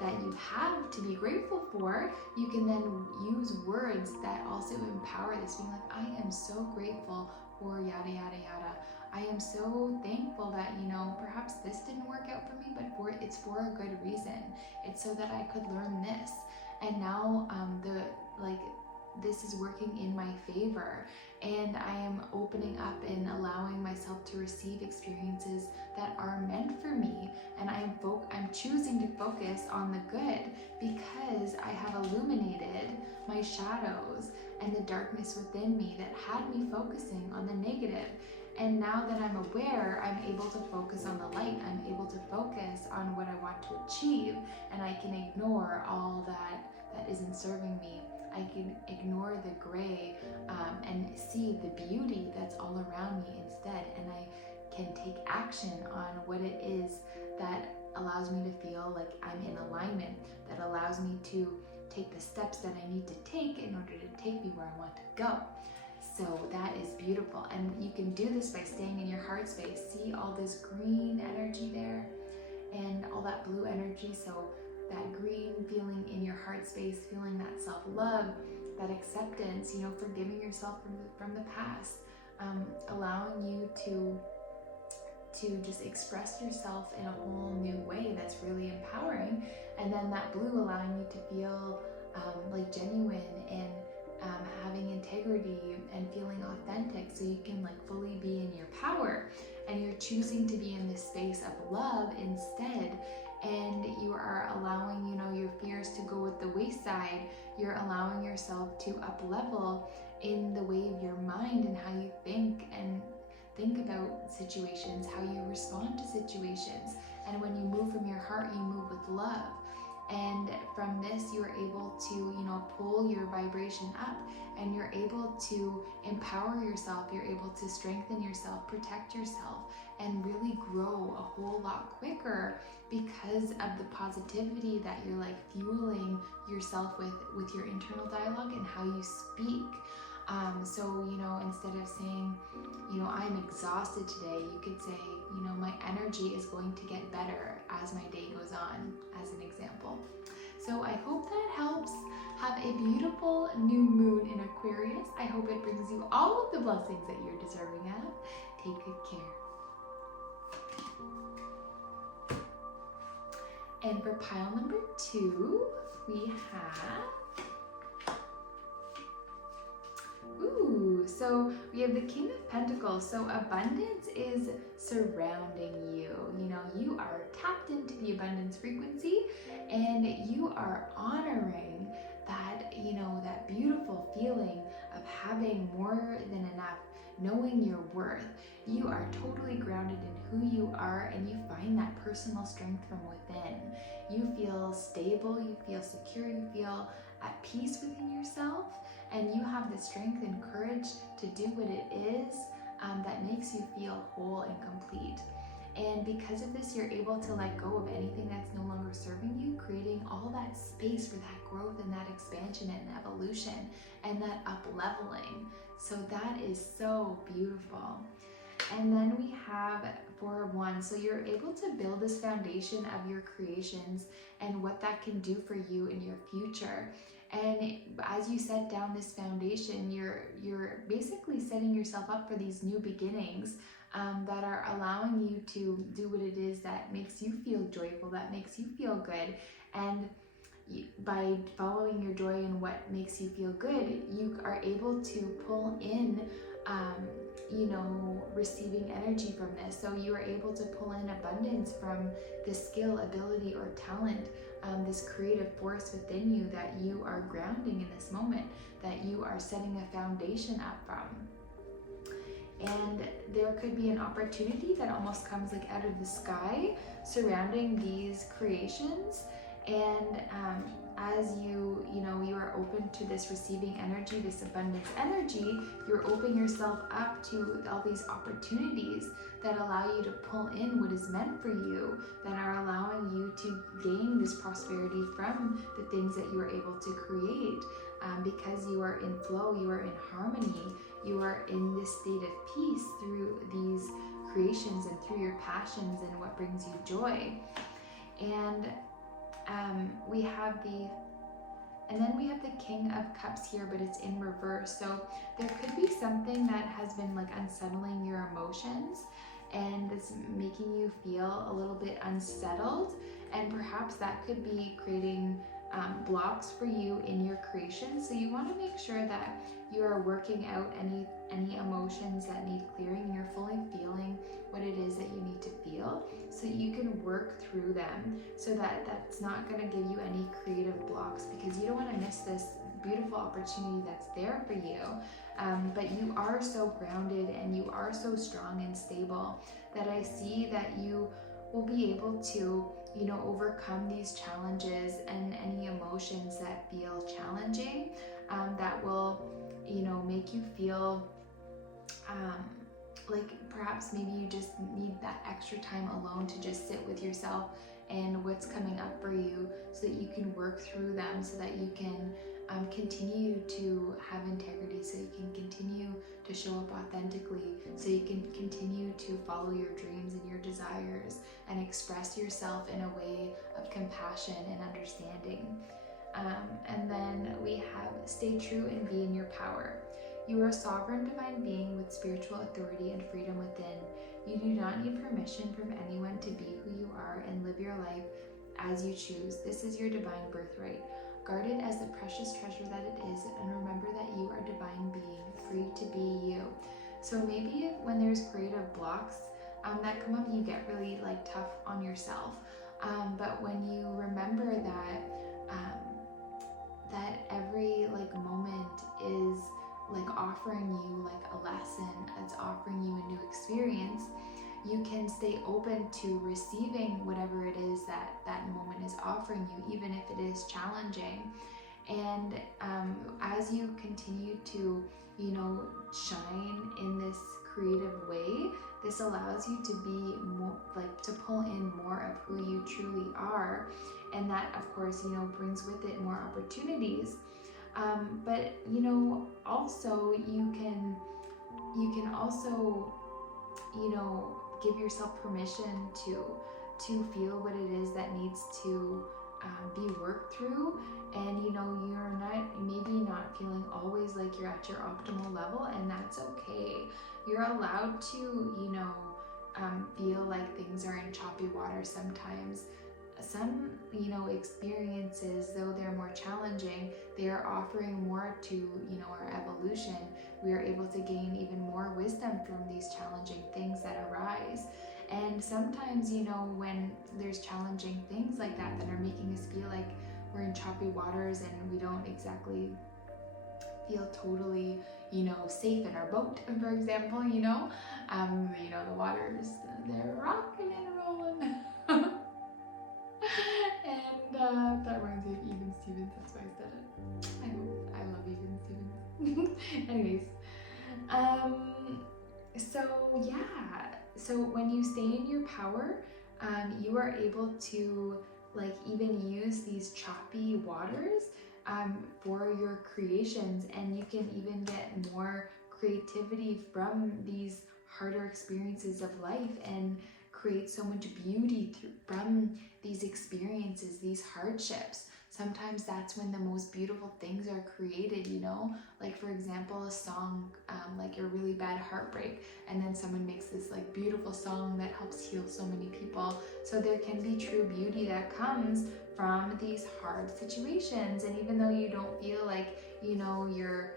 that you have to be grateful for, you can then use words that also empower this, being like, I am so grateful for yada, yada, yada. I am so thankful that, perhaps this didn't work out for me, but it's for a good reason. It's so that I could learn this. And now this is working in my favor, and I am opening up and allowing myself to receive experiences that are meant for me, and I'm choosing to focus on the good because I have illuminated my shadows and the darkness within me that had me focusing on the negative. And now that I'm aware, I'm able to focus on the light. I'm able to focus on what I want to achieve, and I can ignore all that isn't serving me. I can ignore the gray and see the beauty that's all around me instead, and I can take action on what it is that allows me to feel like I'm in alignment, that allows me to take the steps that I need to take in order to take me where I want to go. So that is beautiful, and you can do this by staying in your heart space. See all this green energy there and all that blue energy. So that green feeling in your heart space, feeling that self-love, that acceptance, forgiving yourself from the past, allowing you to to just express yourself in a whole new way that's really empowering. And then that blue allowing you to feel like genuine and having integrity and feeling authentic, so you can like fully be in your power, and you're choosing to be in this space of love instead. And you are allowing, you know, your fears to go with the wayside. You're allowing yourself to up level in the way of your mind and how you think about situations, how you respond to situations. And when you move from your heart, you move with love. And from this, you're able to, you know, pull your vibration up, and you're able to empower yourself. You're able to strengthen yourself, protect yourself, and really grow a whole lot quicker because of the positivity that you're like fueling yourself with your internal dialogue and how you speak. So, you know, instead of saying, you know, I'm exhausted today, you could say, you know, my energy is going to get better as my day goes on, as an example. So I hope that helps. Have a beautiful new moon in Aquarius. I hope it brings you all of the blessings that you're deserving of. Take good care. And for pile number 2, we have, so we have the King of Pentacles. So abundance is surrounding you. You know, you are tapped into the abundance frequency, and you are honoring that, you know, that beautiful feeling of having more than enough, knowing your worth. You are totally grounded in who you are, and you find that personal strength from within. You feel stable, you feel secure, you feel at peace within yourself, and you have the strength and courage to do what it is that makes you feel whole and complete. And because of this, you're able to let go of anything that's no longer serving you, creating all that space for that growth and that expansion and evolution and that up leveling. So that is so beautiful. And then we have 4 of Wands. So you're able to build this foundation of your creations and what that can do for you in your future. And as you set down this foundation, you're basically setting yourself up for these new beginnings that are allowing you to do what it is that makes you feel joyful, that makes you feel good. And by following your joy and what makes you feel good, you are able to pull in you know, receiving energy from this. So you are able to pull in abundance from this skill, ability, or talent, this creative force within you that you are grounding in this moment, that you are setting a foundation up from. And there could be an opportunity that almost comes like out of the sky surrounding these creations. And as you are open to this receiving energy, this abundance energy, you're opening yourself up to all these opportunities that allow you to pull in what is meant for you, that are allowing you to gain this prosperity from the things that you are able to create. Because you are in flow, you are in harmony, you are in this state of peace through these creations and through your passions and what brings you joy. And we have the King of Cups here, but it's in reverse. So there could be something that has been like unsettling your emotions, and it's making you feel a little bit unsettled, and perhaps that could be creating blocks for you in your creation. So you want to make sure that you are working out any emotions that need clearing, and you're fully feeling what it is that you need to feel, so you can work through them, so that that's not going to give you any creative blocks, because you don't want to miss this beautiful opportunity that's there for you. But you are so grounded and you are so strong and stable that I see that you will be able to, you know, overcome these challenges and any emotions that feel challenging, that will, you know, make you feel like perhaps maybe you just need that extra time alone to just sit with yourself and what's coming up for you, so that you can work through them, so that you can continue to have integrity, so you can continue to show up authentically, so you can continue to follow your dreams and your desires and express yourself in a way of compassion and understanding. And then we have stay true and be in your power. You are a sovereign divine being with spiritual authority and freedom within. You do not need permission from anyone to be who you are and live your life as you choose. This is your divine birthright. Guard it as the precious treasure that it is, and remember that you are a divine being, free to be you. So maybe when there's creative blocks that come up, you get really tough on yourself. But when you remember that that every moment is offering you a lesson, it's offering you a new experience, you can stay open to receiving whatever it is that that moment is offering you, even if it is challenging. And as you continue to, shine in this creative way, this allows you to be more, to pull in more of who you truly are. And that, of course, brings with it more opportunities. But, also you can also, give yourself permission to feel what it is that needs to be worked through. And you're maybe not feeling always like you're at your optimal level, and that's okay. You're allowed to feel like things are in choppy water sometimes. Some experiences, though they're more challenging, they are offering more to our evolution. We are able to gain even more wisdom from these challenging things that arise. And sometimes when there's challenging things like that are making us feel like we're in choppy waters and we don't exactly feel totally safe in our boat, for example, the waters, they're rocking and rolling. And that reminds me of Even Stevens, that's why I said it. I love Even Stevens. Anyways, so when you stay in your power, you are able to even use these choppy waters for your creations, and you can even get more creativity from these harder experiences of life and create so much beauty from these experiences, these hardships. Sometimes that's when the most beautiful things are created, for example, a song, a really bad heartbreak, and then someone makes this beautiful song that helps heal so many people. So there can be true beauty that comes from these hard situations. And even though you don't feel like you're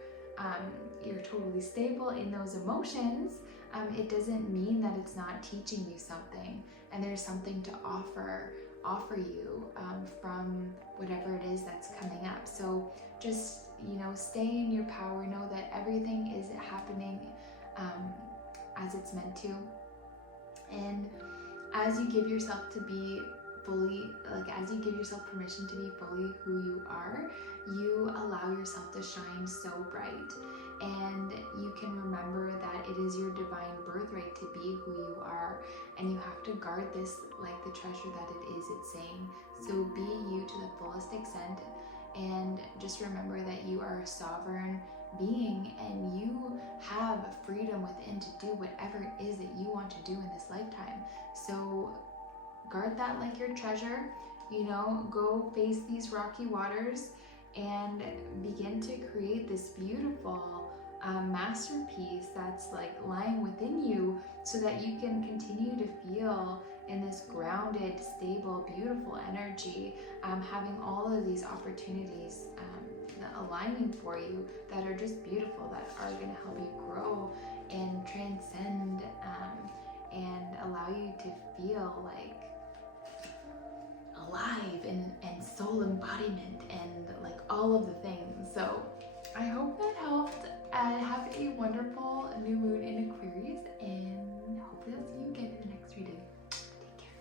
totally stable in those emotions, it doesn't mean that it's not teaching you something, and there's something to offer you from whatever it is that's coming up. So just stay in your power, know that everything is happening as it's meant to. And as you give yourself to be fully, as you give yourself permission to be fully who you are, you allow yourself to shine so bright. And you can remember that it is your divine birthright to be who you are, and you have to guard this like the treasure that it is, it's saying. So be you to the fullest extent, and just remember that you are a sovereign being and you have freedom within to do whatever it is that you want to do in this lifetime. So guard that like your treasure, go face these rocky waters and begin to create this beautiful masterpiece that's lying within you, so that you can continue to feel in this grounded, stable, beautiful energy, having all of these opportunities aligning for you that are just beautiful, that are going to help you grow and transcend and allow you to feel alive and soul embodiment and all of the things. So I hope that helped. Have a wonderful new moon in Aquarius, and hopefully I'll see you again in the next reading. Take care.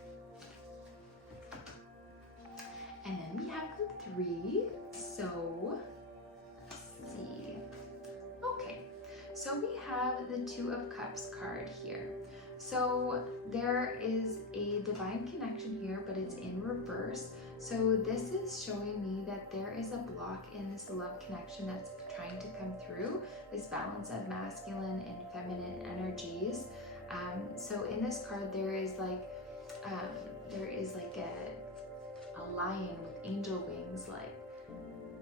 And then we have group 3. So let's see. Okay, so we have the 2 of Cups card here. So there is a divine connection here, but it's in reverse. So this is showing me that there is a block in this love connection that's trying to come through, this balance of masculine and feminine energies. So in this card, there is a lion with angel wings,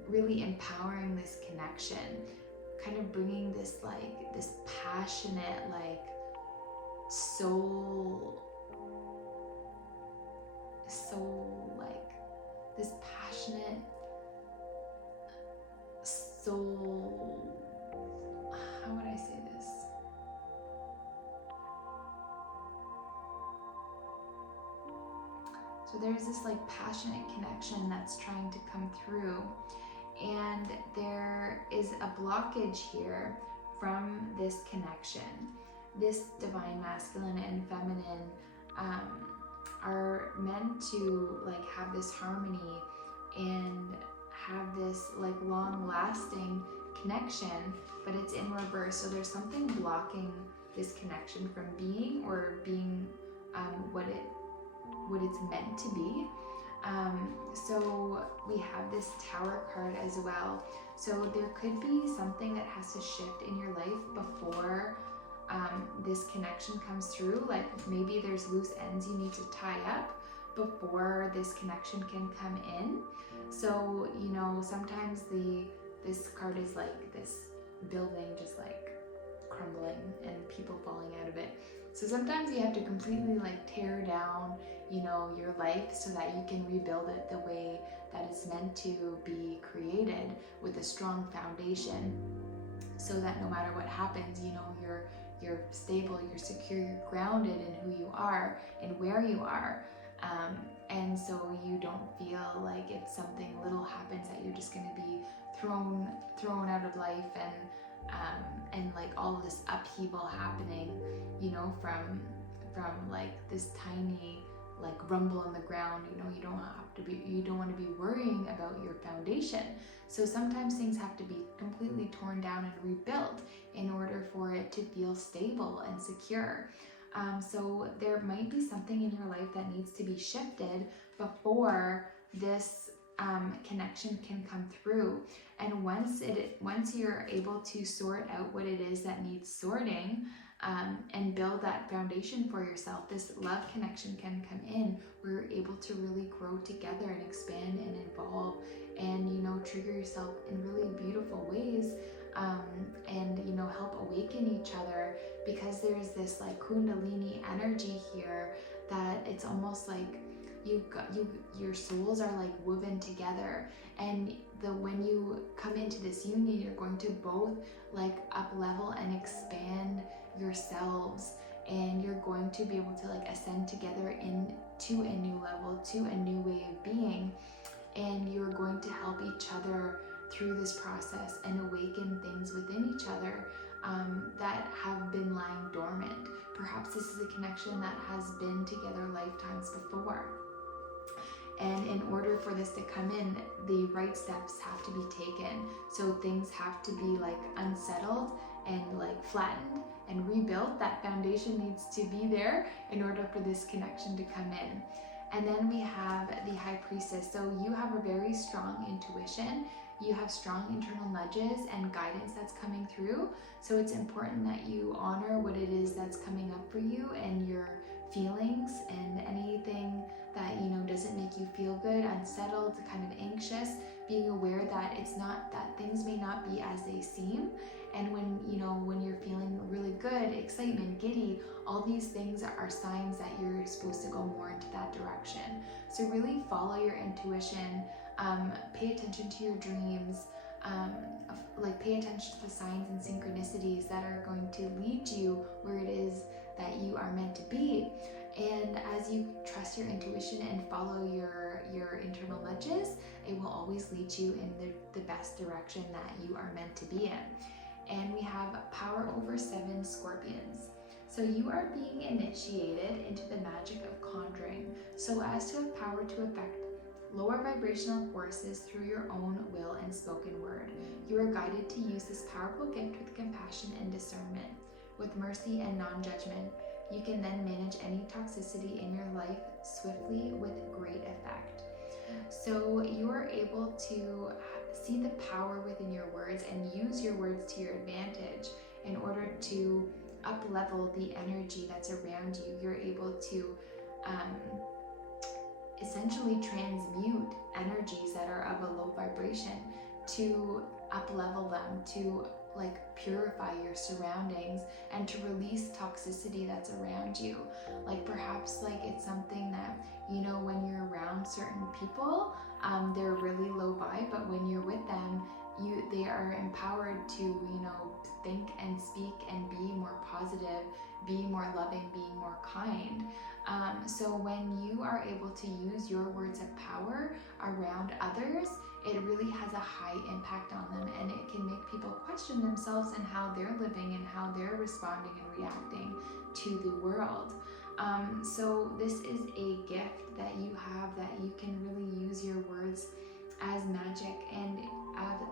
really empowering this connection. kind of bringing this like this passionate, like soul like this passionate soul, how would I say this? So there's this like passionate connection that's trying to come through, and there is a blockage here from this connection. This divine masculine and feminine are meant to like have this harmony and have this like long lasting connection, but it's in reverse. So there's something blocking this connection from being what it's meant to be. So we have this Tower card as well. So there could be something that has to shift in your life before this connection comes through. Like maybe there's loose ends you need to tie up before this connection can come in. So, you know, sometimes this card is like this building just like crumbling and people falling out of it. So sometimes you have to completely like tear down, you know, your life so that you can rebuild it the way that it's meant to be created, with a strong foundation, so that no matter what happens, you know, you're stable, you're secure, you're grounded in who you are and where you are. And so you don't feel like if something little happens that you're just going to be thrown out of life, and like all this upheaval happening, you know, from like this tiny like rumble in the ground. You know, you don't want to be worrying about your foundation. So sometimes things have to be completely torn down and rebuilt in order for it to feel stable and secure. So there might be something in your life that needs to be shifted before this connection can come through. And once you're able to sort out what it is that needs sorting, and build that foundation for yourself, this love connection can come in, where you're able to really grow together and expand and evolve, and, you know, trigger yourself in really beautiful ways, and, you know, help awaken each other, because there's this like kundalini energy here that it's almost like your souls are like woven together, and when you come into this union, you're going to both like up level and expand yourselves, and you're going to be able to like ascend together into a new level, to a new way of being, and you're going to help each other through this process and awaken things within each other that have been lying dormant. Perhaps this is a connection that has been together lifetimes before. And in order for this to come in, the right steps have to be taken. So things have to be like unsettled and like flattened and rebuilt. That foundation needs to be there in order for this connection to come in. And then we have the High Priestess. So you have a very strong intuition. You have strong internal nudges and guidance that's coming through. So it's important that you honor what it is that's coming up for you and your feelings, and anything that, you know, doesn't make you feel good, unsettled, kind of anxious, being aware that it's not, that things may not be as they seem. And when, you know, when you're feeling really good, excitement, giddy, all these things are signs that you're supposed to go more into that direction. So really follow your intuition, pay attention to your dreams, like pay attention to the signs and synchronicities that are going to lead you where it is that you are meant to be. And as you trust your intuition and follow your internal nudges, it will always lead you in the best direction that you are meant to be in. And we have power over 7 scorpions. So you are being initiated into the magic of conjuring, so as to have power to affect lower vibrational forces through your own will and spoken word. You are guided to use this powerful gift with compassion and discernment, with mercy and non-judgment. You can then manage any toxicity in your life swiftly with great effect. So you are able to see the power within your words and use your words to your advantage in order to up-level the energy that's around you. You're able to essentially transmute energies that are of a low vibration to up-level them, to like purify your surroundings and to release toxicity that's around you. Like perhaps like it's something that, you know, when you're around certain people, they're really low vibe, but when you're with them, they are empowered to, you know, think and speak and be more positive, be more loving, be more kind. So when you are able to use your words of power around others, it really has a high impact on them, and it can make people question themselves and how they're living and how they're responding and reacting to the world. So this is a gift that you have, that you can really use your words as magic and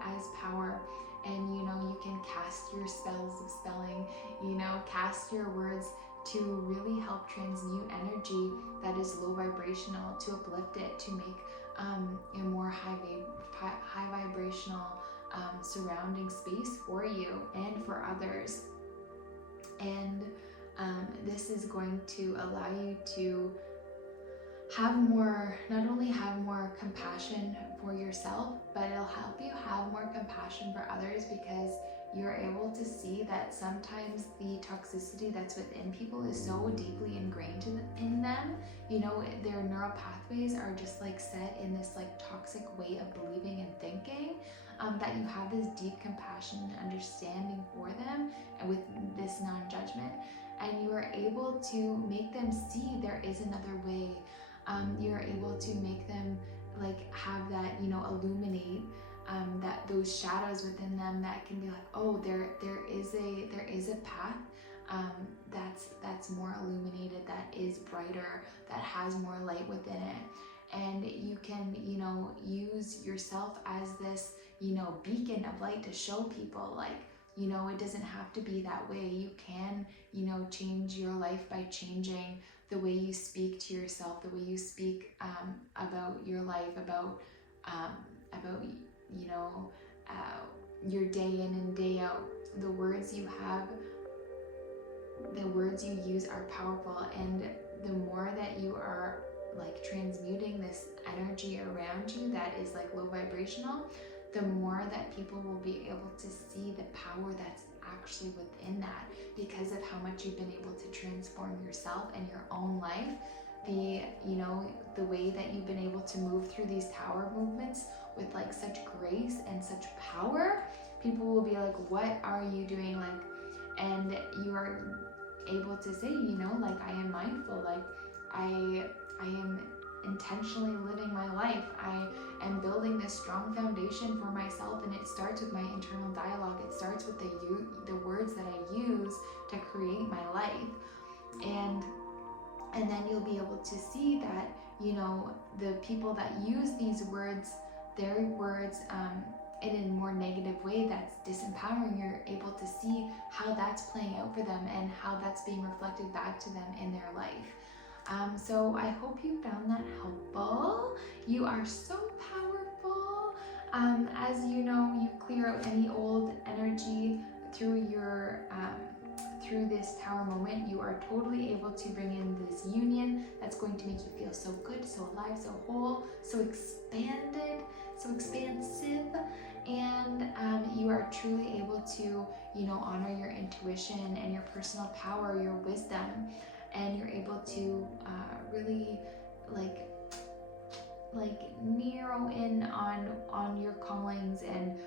as power. And you know, you can cast your spells of spelling, you know, cast your words to really help transmute energy that is low vibrational, to uplift it, to make a more high vibrational surrounding space for you and for others. And this is going to allow you to have more, not only have more compassion for yourself, but it'll help you have more compassion for others, because you're able to see that sometimes the toxicity that's within people is so deeply ingrained in them. You know, their neural pathways are just like set in this like toxic way of believing and thinking, that you have this deep compassion and understanding for them, and with this non-judgment, and you are able to make them see there is another way. You're able to make them like have that, you know, illuminate that those shadows within them, that can be like, oh, there is a path that's more illuminated, that is brighter, that has more light within it. And you can, you know, use yourself as this, you know, beacon of light to show people, like, you know, it doesn't have to be that way. You can, you know, change your life by changing the way you speak to yourself, the way you speak about your life, about you know, your day in and day out. The words you have, the words you use are powerful, and the more that you are like transmuting this energy around you that is like low vibrational, the more that people will be able to see the power that's actually within that, because of how much you've been able to transform yourself and your own life. The, you know, the way that you've been able to move through these tower movements with like such grace and such power, people will be like, what are you doing? Like, and you are able to say, you know, like, I am mindful, like I am intentionally living my life. I am building this strong foundation for myself, and it starts with my internal dialogue. It starts with the words that I use to create my life. And then you'll be able to see that, you know, the people that use these words, their words in a more negative way that's disempowering, you're able to see how that's playing out for them and how that's being reflected back to them in their life. So I hope you found that helpful. You are so powerful. As you know, you clear out any old energy through your through this tower moment. You are totally able to bring in this union that's going to make you feel so good, so alive, so whole, so expanded, so expansive, and you are truly able to, you know, honor your intuition and your personal power, your wisdom, and you're able to really like narrow in on your callings and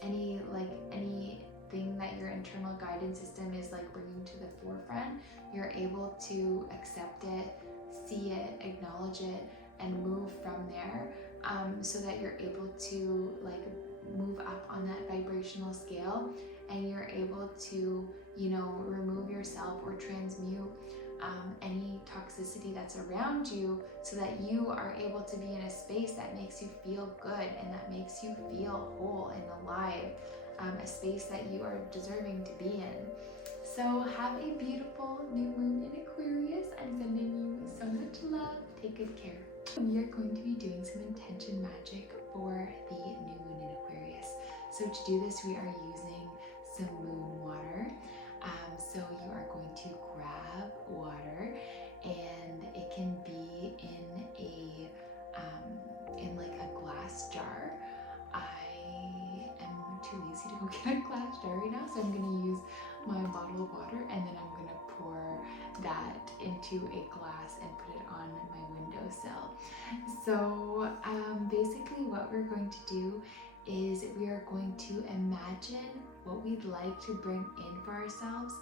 anything that your internal guidance system is like bringing to the forefront. You're able to accept it, see it, acknowledge it, and move from there, so that you're able to like move up on that vibrational scale, and you're able to, you know, remove yourself or transmute any toxicity that's around you, so that you are able to be in a space that makes you feel good and that makes you feel whole and alive, a space that you are deserving to be in. So have a beautiful new moon in Aquarius. I'm sending you so much love. Take good care. We are going to be doing some intention magic for the new moon in Aquarius. So to do this, we are using some moon water. So you are going to grab water, and it can be in like a glass jar. I am too lazy to go broken glass jar right now, so I'm going to use my bottle of water, and then I'm going to pour that into a glass and put it on my windowsill. So basically what we're going to do is we are going to imagine what we'd like to bring in for ourselves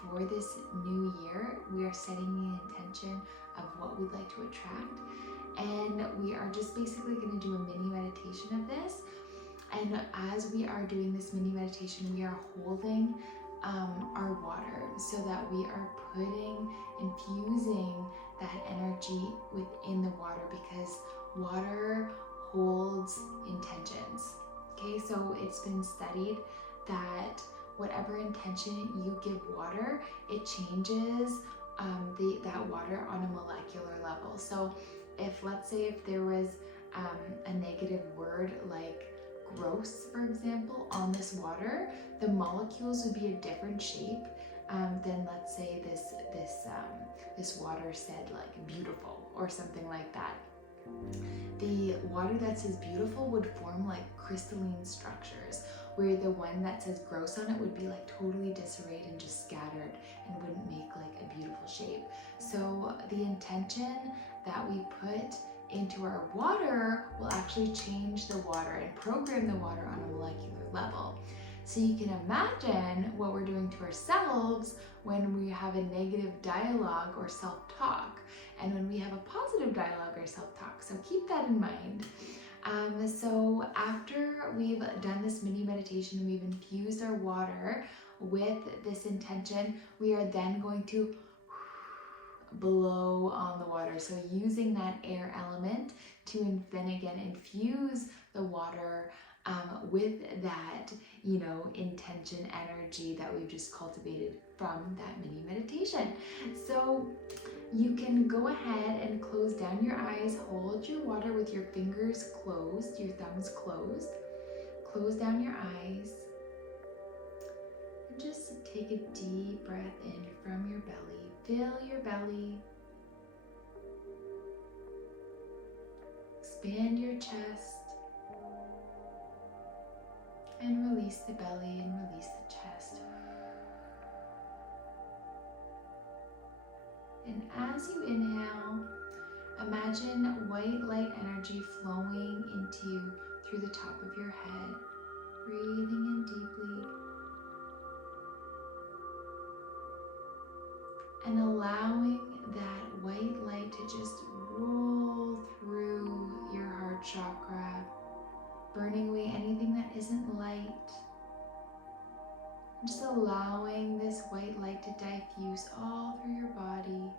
for this new year. We are setting the intention of what we'd like to attract, and we are just basically going to do a mini meditation of this. And as we are doing this mini meditation, we are holding our water so that we are infusing that energy within the water, because water holds intentions. Okay, so it's been studied that whatever intention you give water, it changes that water on a molecular level. So let's say if there was a negative word like gross, for example, on this water, the molecules would be a different shape than, let's say, this water said like beautiful or something like that. The water that says beautiful would form like crystalline structures, where the one that says gross on it would be like totally disarrayed and just scattered and wouldn't make like a beautiful shape. So the intention that we put into our water will actually change the water and program the water on a molecular level. So you can imagine what we're doing to ourselves when we have a negative dialogue or self-talk, and when we have a positive dialogue or self-talk. So keep that in mind. So after we've done this mini meditation, we've infused our water with this intention, we are then going to blow on the water. So using that air element to then again infuse the water with that, intention energy that we've just cultivated from that mini meditation. So you can go ahead and close down your eyes, hold your water with your fingers closed, your thumbs closed, close down your eyes, and just take a deep breath in from your belly. Fill your belly, expand your chest, and release the belly and release the chest. And as you inhale, imagine white light energy flowing into you through the top of your head, breathing in deeply and allowing that white light to just roll through your heart chakra, burning away anything that isn't light. Just allowing this white light to diffuse all through your body.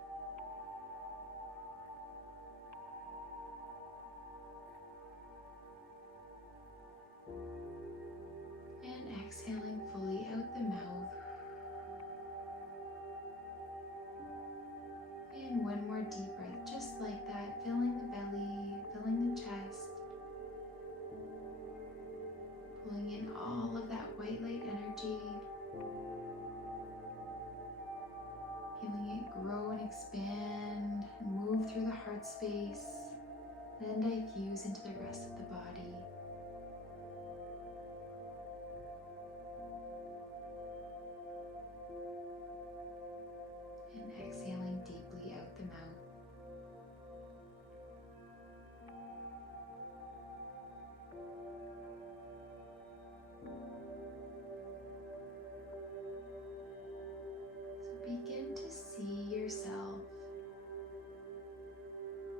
And exhaling fully out the mouth. And one more deep breath, just like that, filling the belly, filling the chest. Pulling in all of that white light energy. Feeling it grow and expand, move through the heart space, then diffuse into the rest of the body. And exhaling deeply out the mouth. Begin to see yourself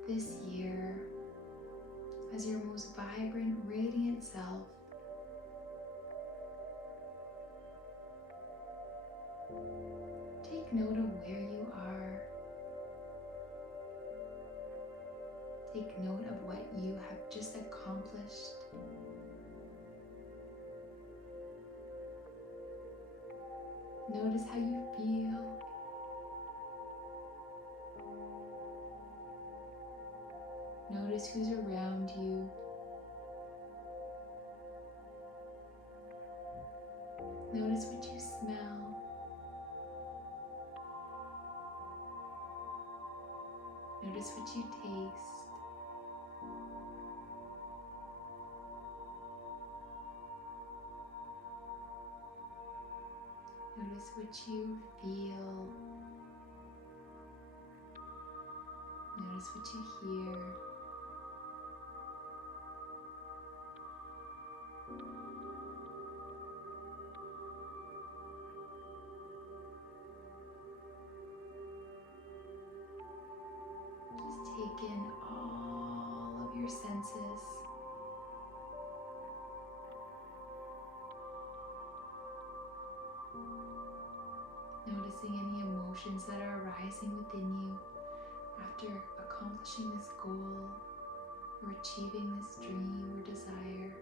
this year as your most vibrant, radiant self. Take note of where you are. Take note of what you have just accomplished. Notice how you feel. Notice who's around you. Notice what you smell. Notice what you taste. Notice what you feel. Notice what you hear. Just take in all of your senses. Noticing any emotions that are arising within you after accomplishing this goal or achieving this dream or desire.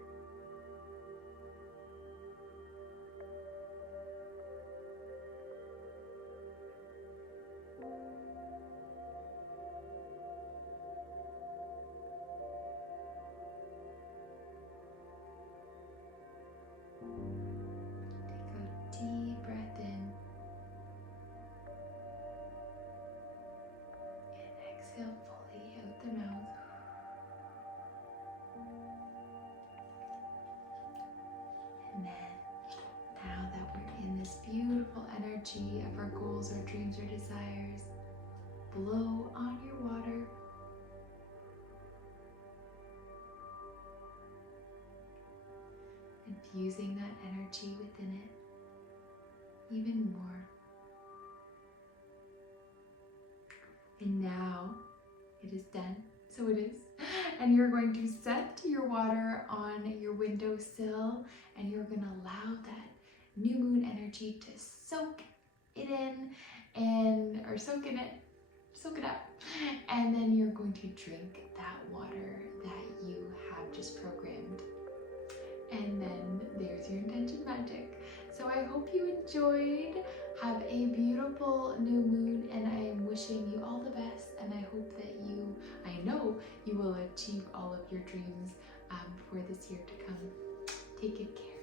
Take a deep breath in and exhale fully out the mouth. And then, now that we're in this beautiful energy of our goals, our dreams, our desires, blow on your water. Infusing that energy within it even more. And now it is done. So it is. And you're going to set your water on your windowsill and you're going to allow that new moon energy to soak it in or soak it up. And then you're going to drink that water that you have just programmed. And then there's your intention magic. So I hope you enjoyed. Have a beautiful new moon, and I am wishing you all the best, and I hope that I know you will achieve all of your dreams for this year to come. Take good care.